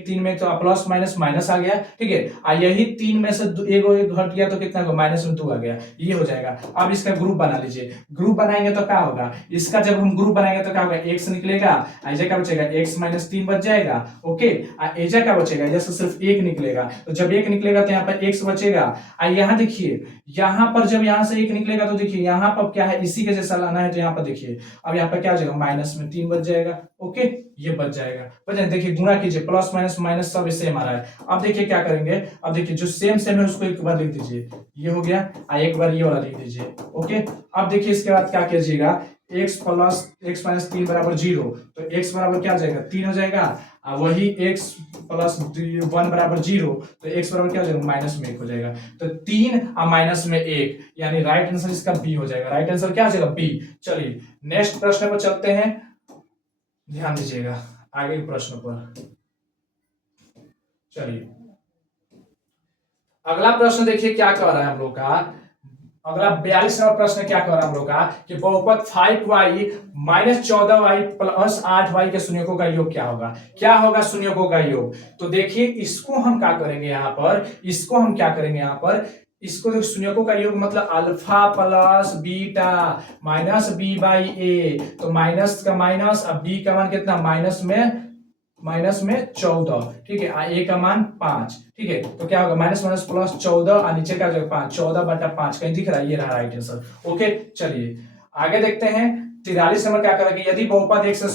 3 में तो प्लस माइनस माइनस आ गया, ठीक है। यही 3 में से एक घट गया तो कितना होगा, -2 आ गया, ये हो जाएगा। अब इसका ग्रुप बना लीजिए, ग्रुप बनाएंगे तो क्या होगा, इसका जब हम ग्रुप बनाएंगे तो क्या होगा, x निकलेगा, ऐजा क्या बचेगा, x -3 बच जाएगा, ओके। ऐजा क्या बचेगा, जैसे सिर्फ 1 निकलेगा, तो जब 1 निकलेगा तो यहाँ पर x बचेगा। यहाँ देखिए, यहाँ पर जब यहाँ से 1 निकलेगा तो देखिए यहाँ पर क्या है, इसी के जैसा लाना है, तो यहाँ पर देखिए अब यहाँ पर क्या हो जाएगा, -3 बच जाएगा, ओके, ये बच जाएगा। देखिए गुणा कीजिए, प्लस माइनस माइनस सब सेम आ रहा है। अब देखिए क्या करेंगे, अब देखिए जो सेम सेम है उसको एक बार लिख दीजिए, ये हो गया, एक बार ये वाला लिख दीजिए, ओके। अब देखिए इसके बाद क्या कीजिएगा, x - 3 बराबर 0, तो x बराबर क्या हो जाएगा, 3 हो जाएगा। वही x + 1 बराबर 0, तो x बराबर क्या हो जाएगा, -1 हो जाएगा। तो 3 और -1 यानी राइट आंसर इसका बी हो जाएगा। राइट आंसर क्या हो जाएगा, बी। चलिए नेक्स्ट प्रश्न पर चलते हैं, ध्यान दीजिएगा आगे के प्रश्न पर। चलिए अगला प्रश्न देखिए क्या कह रहा है हम लोग का, अगला 42वां प्रश्न क्या कह रहा है हम लोग का कि बहुपद 5y - 14y + 8y के शून्यकों का योग क्या होगा, क्या होगा शून्यकों का योग। तो देखिए इसको हम क्या करेंगे यहाँ पर, इसको जो शून्यकों का योग मतलब alpha plus beta minus b/a, तो माइनस का माइनस, अब b का मान कितना, -14, ठीक है, a का मान 5, ठीक है, तो क्या होगा, माइनस माइनस प्लस 14 और नीचे क्या हो जाएगा 5, 14/5 कहीं दिख रहा है, ये रहा राइट आंसर, ओके। चलिए आगे देखते हैं 43 नंबर क्या करेंगे, यदि बहुपद x²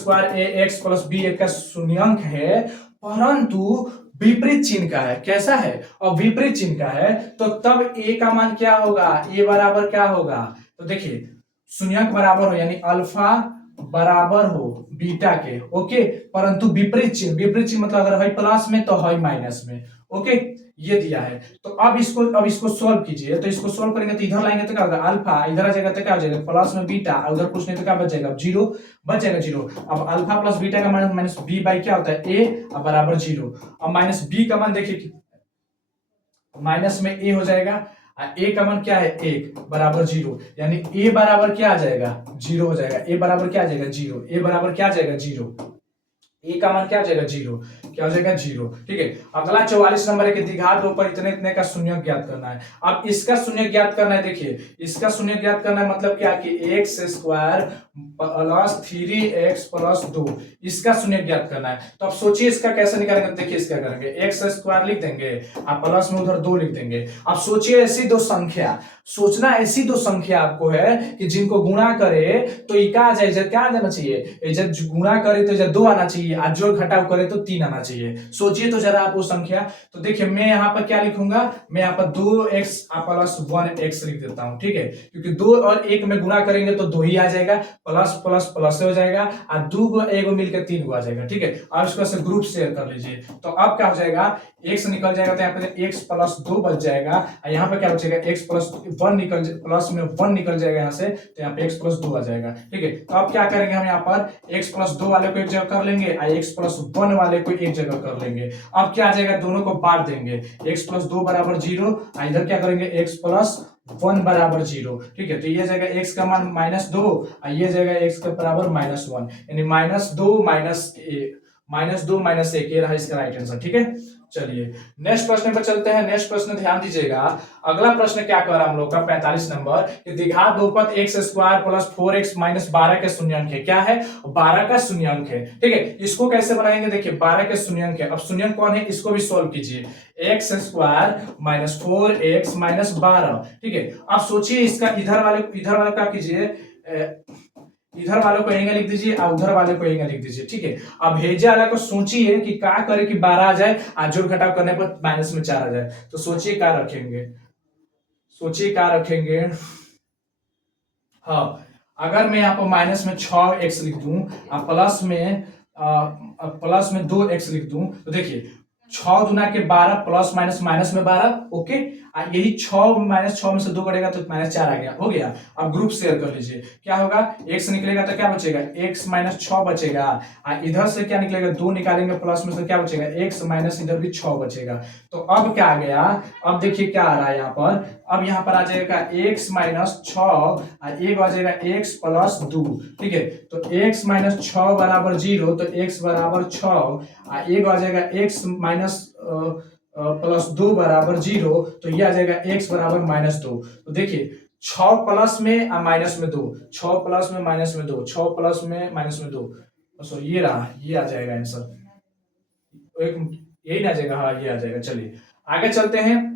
ax + b का शून्यंक है परंतु विपरीत चिन्ह का है, कैसा है, और विपरीत चिन्ह का है, तो तब a का मान क्या होगा, a बराबर क्या होगा, तो देखिए शून्यंक बराबर हो यानी अल्फा बराबर हो बीटा के, ओके, परंतु विपरीत चिन्ह मतलब अगर है प्लस में तो है माइनस में, ओके, ये दिया है। तो अब इसको सोल्व कीजिए, तो इसको सोल्व करेंगे तो इधर लाएंगे तो क्या होगा, अल्फा, इधर आ जाएगा तो क्या हो जाएगा, प्लस में बीटा, उधर कुछ नहीं तो क्या बच जाएगा, 0 बच जाएगा, 0। अब अल्फा प्लस बीटा का मान माइनस b/ क्या होता है, a बराबर 0। अब माइनस b का मान देखिए, माइनस में a हो जाएगा, ए का मान क्या है, 1 बराबर 0, यानी ए बराबर क्या आ जाएगा, 0 हो जाएगा, ए बराबर क्या आ जाएगा, 0, ए बराबर क्या आ जाएगा, 0, ए का मान क्या आ जाएगा, 0, क्या हो जाएगा, 0, ठीक है। अगला 44 नंबर है कि द्विघात बहुपद इतने इतने का शून्य ज्ञात करना है। अब इसका शून्य ज्ञात करना है, देखिए इसका शून्य ज्ञात करना है मतलब क्या कि x² + 3x + 2 इसका शून्य ज्ञात करना है। तो अब सोचिए इसका कैसे निकालेंगे, देखिए इसका करेंगे x² लिख देंगे, आप प्लस में उधर 2 लिख देंगे। अब सोचिए ऐसी दो संख्या, सोचना ऐसी दो संख्या आपको है कि जिनको गुणा करे तो ये क्या आ जाए, क्या आ जाना चाहिए, जब गुणा करे तो 2 आना चाहिए, आज जोड़ घटाव करे तो 3 आना चाहिए। सोचिए तो जरा आप वो संख्या, तो देखिए मैं यहाँ पर क्या लिखूंगा, मैं यहाँ पर 2x + 1x लिख देता हूँ, ठीक है, क्योंकि 2 और 1 में गुणा करेंगे तो 2 ही आ जाएगा, प्लस प्लस प्लस हो जाएगा और 2 को 1 मिलकर 3 आ जाएगा, ठीक है। अब इसको ऐसे ग्रुप शेयर कर लीजिए, तो अब क्या हो जाएगा, x निकल जाएगा तो यहाँ पे x + 2 बच जाएगा, और यहाँ पे क्या बचेगा, x + 1 निकल, प्लस में 1 निकल जाएगा यहाँ से, तो यहाँ पे x + 2 आ जाएगा, ठीक है। तो अब क्या करेंगे, हम यहाँ पर x + 2 वाले को एक जगह कर लेंगे और x + 1 वाले को एक जगह कर लेंगे। अब क्या आ जाएगा, दोनों को बांट देंगे, x + 2 बराबर 0, और इधर क्या करेंगे, x + 1 बराबर 0, ठीक है। तो ये जाएगा x का मान -2 और ये जाएगा x के बराबर -1, यानी -2 - 1 ये रहा इसका राइट आंसर, ठीक है। चलिए नेक्स्ट प्रश्न पर चलते हैं। नेक्स्ट प्रश्न ध्यान दीजिएगा, अगला प्रश्न क्या कर रहा है हम लोग का 45 नंबर कि द्विघात बहुपद x² + 4x - 12 के शून्यंक है, क्या है, 12 का शून्यंक है, ठीक है। इसको कैसे बनाएंगे, देखिए 12 के शून्यंक है, अब शून्यंक कौन है, इसको भी सोल्व कीजिए, x² - 4x - 12, ठीक है। अब सोचिए इसका इधर वाले क्या कीजिए, इधर वाले को एंगल लिख दीजिए और उधर वाले को एंगल लिख दीजिए, ठीक है। अब भेजे वाला को सोचिए कि क्या करे कि 12 आ जाए और जोड़ घटाव करने पर माइनस में 4 आ जाए, तो सोचिए क्या रखेंगे, हाँ, अगर मैं यहाँ पर माइनस में 6x लिख दूं और प्लस में 2x लिख दूं, तो देखिए 6 दुना के 12 प्लस माइनस माइनस में 12। ओके, यही 6 माइनस 6 में से 2 कटेगा तो -4 आ गया, हो गया। अब ग्रुप शेयर कर लीजिए, क्या होगा, x निकलेगा तो क्या बचेगा, x माइनस 6 बचेगा। इधर से क्या निकलेगा, 2 निकालेंगे प्लस में से क्या बचेगा, x माइनस इधर भी 6 बचेगा। तो अब क्या आ गया, अब देखिए क्या आ रहा है यहाँ पर, अब यहाँ पर आ जाएगा x माइनस 6 और एक आ जाएगा x प्लस 2। ठीक है, तो x माइनस 6 बराबर 0, तो x बराबर 6 एक आ जाएगा x माइनस प्लस 2 बराबर 0, तो ये आ जाएगा x बराबर -2। तो देखिए 6 प्लस में माइनस में 2, 6 प्लस में माइनस में 2, 6 प्लस में माइनस में 2, सॉरी ये रहा, ये आ जाएगा आंसर, एक यही ना आ जाएगा, हाँ ये आ जाएगा। चलिए आगे चलते हैं।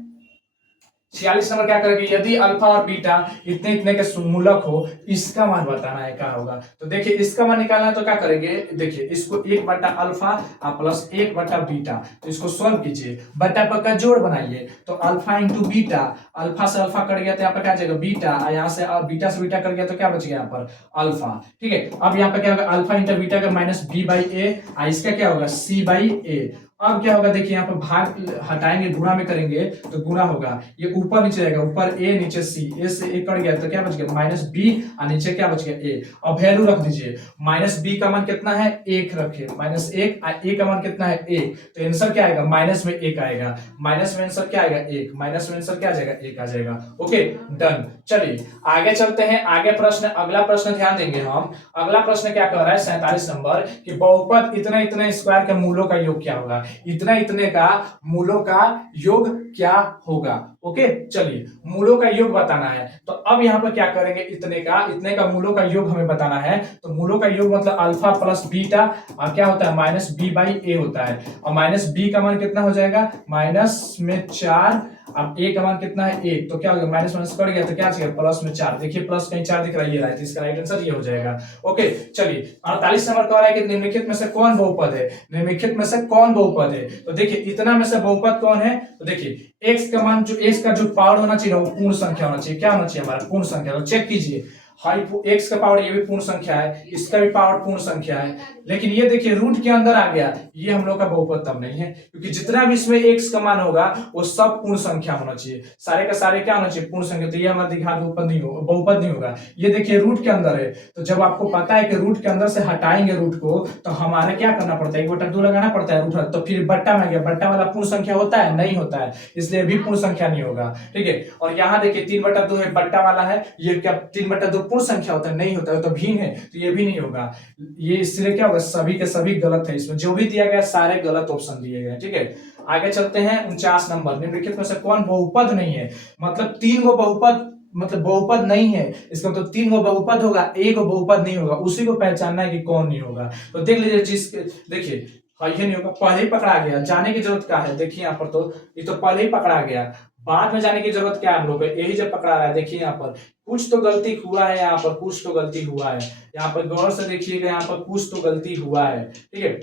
46 नंबर क्या करेंगे, यदि अल्फा और बीटा इतने इतने के सुमूलक हो, इसका मान बताना है, क्या होगा। तो देखिए इसका मान निकालना है तो क्या करेंगे, देखिए इसको 1 बटा अल्फा प्लस 1 बटा बीटा, तो इसको सॉल्व कीजिए, बटा का जोड़ बनाइए, तो अल्फा इंटू बीटा, अल्फा से अल्फा कट गया तो यहाँ पर क्या जाएगा बीटा, यहाँ से बीटा से बीटा कट गया तो क्या बच गया यहाँ पर अल्फा। ठीक है, अब यहाँ पर क्या होगा, अल्फा इंटू बीटा का माइनस बी बाई ए, इसका क्या होगा सी बाई ए। अब क्या होगा, देखिए यहाँ पर भाग हटाएंगे, गुणा में करेंगे तो गुणा होगा, ये ऊपर नीचे जाएगा, ऊपर ए नीचे सी, ए से ए कट गया तो क्या बच गया माइनस बी और नीचे क्या बच गया ए। अब वैल्यू रख दीजिए, माइनस बी का मान कितना है 1 रखे, माइनस 1 और ए का मान कितना है 1, तो आंसर क्या आएगा माइनस में 1 आएगा, माइनस में आंसर क्या आएगा 1, माइनस में आंसर क्या आ जाएगा 1 आ जाएगा। Okay done. चलिए आगे चलते हैं, आगे प्रश्न, अगला प्रश्न ध्यान देंगे हम। अगला प्रश्न क्या कर रहा है 47 नंबर, कि बहुपद इतने इतने स्क्वायर के मूलों का योग क्या होगा, इतने इतने का मूलों का योग क्या होगा। ओके चलिए मूलों का योग बताना है, तो अब यहाँ पर क्या करेंगे, इतने का मूलों का योग हमें बताना है, तो मूलों का योग मतलब अल्फा प्लस बीटा और क्या होता है माइनस बी बाई ए होता है, और माइनस बी का मान कितना हो जाएगा माइनस में 4, अब ए का मान कितना है 1, तो क्या हो गया माइनस माइनस कट गया तो क्या चाहिए प्लस में 4, देखिए प्लस कहीं 4 दिख रहा है, ये राइट, इसका राइट आंसर ये हो जाएगा। ओके चलिए 48 नंबर कह रहा है कि निम्नलिखित में से कौन बहुपद है, निम्नलिखित में से कौन बहुपद है, तो देखिए इतना में से बहुपद कौन है, तो देखिए x का मान, जो x का जो पावर होना चाहिए वो पूर्ण संख्या होना चाहिए, क्या होना चाहिए हमारा पूर्ण संख्या, तो चेक कीजिए हाई x का पावर ये भी पूर्ण संख्या है, इसका भी पावर पूर्ण संख्या है, लेकिन ये देखिए रूट के अंदर आ गया, ये हम लोग का बहुपद तब नहीं है, क्योंकि जितना भी इसमें x का मान होगा वो सब पूर्ण संख्या होना चाहिए, सारे का सारे क्या होना चाहिए पूर्ण संख्या, तो ये हमारा दिखा बहुपद नहीं होगा, बहुपद नहीं होगा। ये देखिए रूट के अंदर है, तो जब आपको पता है कि रूट के अंदर से हटाएंगे रूट को, तो हमारा क्या करना पड़ता है 1/2 लगाना पड़ता है रूट, तो फिर बट्टा में गया, बट्टा वाला पूर्ण संख्या होता है नहीं होता है, इसलिए भी पूर्ण संख्या नहीं होगा। ठीक है, और यहाँ देखिए 3/2 है, बट्टा वाला है, ये क्या 3/2 पूर्ण संख्या होता है नहीं होता है, तो भिन्न है, तो ये भी नहीं होगा, ये इसलिए क्या होगा सभी के सभी गलत है, इसमें जो भी दिया गया सारे गलत ऑप्शन दिए गए। ठीक है आगे चलते हैं 49 नंबर, निम्नलिखित में से कौन बहुपद नहीं है, मतलब 3 गो बहुपद, मतलब बहुपद नहीं है, इसका मतलब 3 गो बहुपद होगा, एक गो बहुपद नहीं होगा, उसी को पहचानना है कि कौन नहीं होगा। तो देख लीजिए जिस, देखिए हाँ ये नहीं होगा, पहले ही पकड़ा गया, जाने की जरूरत क्या है, देखिए यहाँ पर तो ये तो पहले ही पकड़ा गया, बाद में जाने की जरूरत क्या है हम लोग को, यही जब पकड़ा रहा है, देखिए यहाँ पर कुछ तो गलती हुआ है, यहाँ पर कुछ तो गलती हुआ है, यहाँ पर गौर से देखिएगा, यहाँ पर कुछ तो गलती हुआ है। ठीक है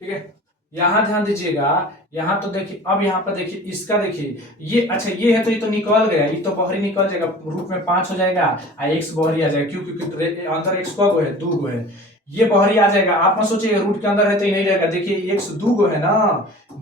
ठीक है, यहाँ ध्यान दीजिएगा, यहाँ तो देखिए, अब यहाँ पर देखिए इसका देखिए, ये अच्छा ये है तो ये तो निकल गया, ये तो बहरी निकल जाएगा, रूट में 5 हो जाएगा और एक्स बहरी आ जाएगा, क्यों क्योंकि अंदर एक्स को है 2 गो है, ये बहरी आ जाएगा, आप मत सोचिए रूट के अंदर है तो ये नहीं रहेगा, देखिए एक्स 2 गो है ना,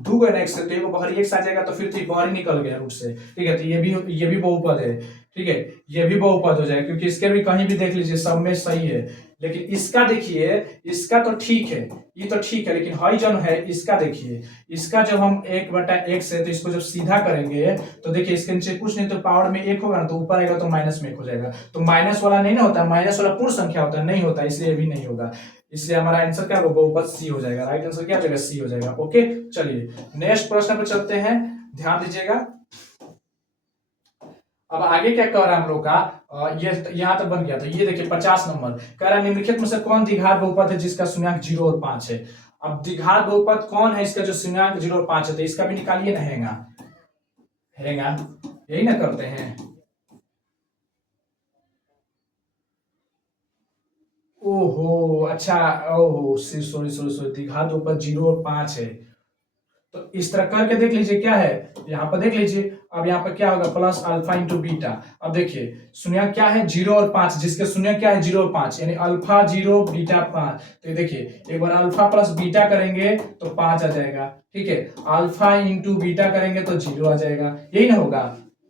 2 गो है ना एक्स, तो ये बहरी एक्स आ जाएगा, तो फिर तो बहरी निकल गया रूट से। ठीक है, तो ये भी बहुपद है। ठीक है, ये भी बहुपद हो जाएगा, क्योंकि इसके भी कहीं भी देख लीजिए सब में सही है, लेकिन इसका देखिए, इसका तो ठीक है, ये तो ठीक है, लेकिन हाई जन है इसका देखिए, इसका जब हम 1/x है तो इसको जब सीधा करेंगे तो देखिए इसके नीचे कुछ नहीं तो पावर में 1 होगा ना, तो ऊपर आएगा तो माइनस में 1 हो जाएगा, तो माइनस वाला नहीं ना होता, माइनस वाला पूर्ण संख्या होता है नहीं होता, इसलिए भी नहीं होगा, इसलिए हमारा आंसर क्या होगा बहुपद सी हो जाएगा, राइट आंसर क्या हो जाएगा सी हो जाएगा। ओके चलिए नेक्स्ट प्रश्न पे चलते हैं, ध्यान दीजिएगा। अब आगे क्या कह रहा है हम लोग का, ये यहाँ तक बन गया, तो ये देखिए 50 नंबर कह रहा है निम्नलिखित में से कौन द्विघात बहुपद है जिसका शून्यांक 0 और 5 है। अब द्विघात बहुपद कौन है इसका जो शून्यांक 0 और 5 है, तो इसका भी निकालिए ना, हैंगा हैंगा यही ना करते हैं। ओहो अच्छा, ओहो सॉरी सॉरी सॉरी, द्विघात बहुपद 0 और 5 है, तो इस तरह करके देख लीजिए क्या है, यहाँ पर देख लीजिए अब यहाँ पर क्या होगा प्लस अल्फा इंटू बीटा। अब देखिए शून्य क्या है 0 और 5, जिसके शून्य क्या है 0 और 5, यानी अल्फा 0 बीटा 5। तो ये देखिए एक बार अल्फा प्लस बीटा करेंगे तो 5 आ जाएगा, ठीक है। अल्फा इंटू बीटा करेंगे तो 0 आ जाएगा, यही ना होगा,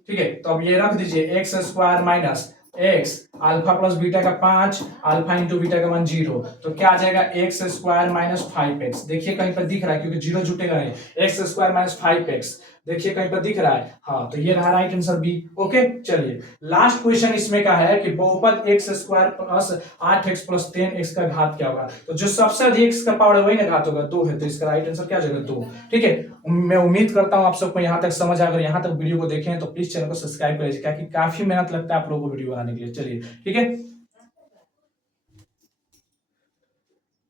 ठीक है। तो अब ये रख दीजिए x square minus x alpha plus beta का 5 अल्फा इंटू बीटा का मान 0, तो क्या आ जाएगा एक्स स्क्वायर माइनस 5x। देखिए कहीं पर दिख रहा है क्योंकि 0 जुटेगा नहीं, एक्स स्क्वायर माइनस 5x देखिए कहीं पर दिख रहा है, हाँ तो ये रहा राइट आंसर बी। ओके चलिए लास्ट क्वेश्चन इसमें का है कि बहुपद x square plus 8x plus 10x का घात क्या होगा। तो जो सबसे अधिक x का पावर है वही ना घात होगा, 2 है, तो इसका राइट आंसर क्या जाएगा 2, ठीक है। मैं उम्मीद करता हूं आप सबको यहाँ तक समझ आ, अगर यहाँ तक वीडियो को देखें तो प्लीज चैनल को सब्सक्राइब कर लीजिए, क्योंकि काफी मेहनत लगता है आप लोगों को वीडियो बनाने के लिए। चलिए ठीक है।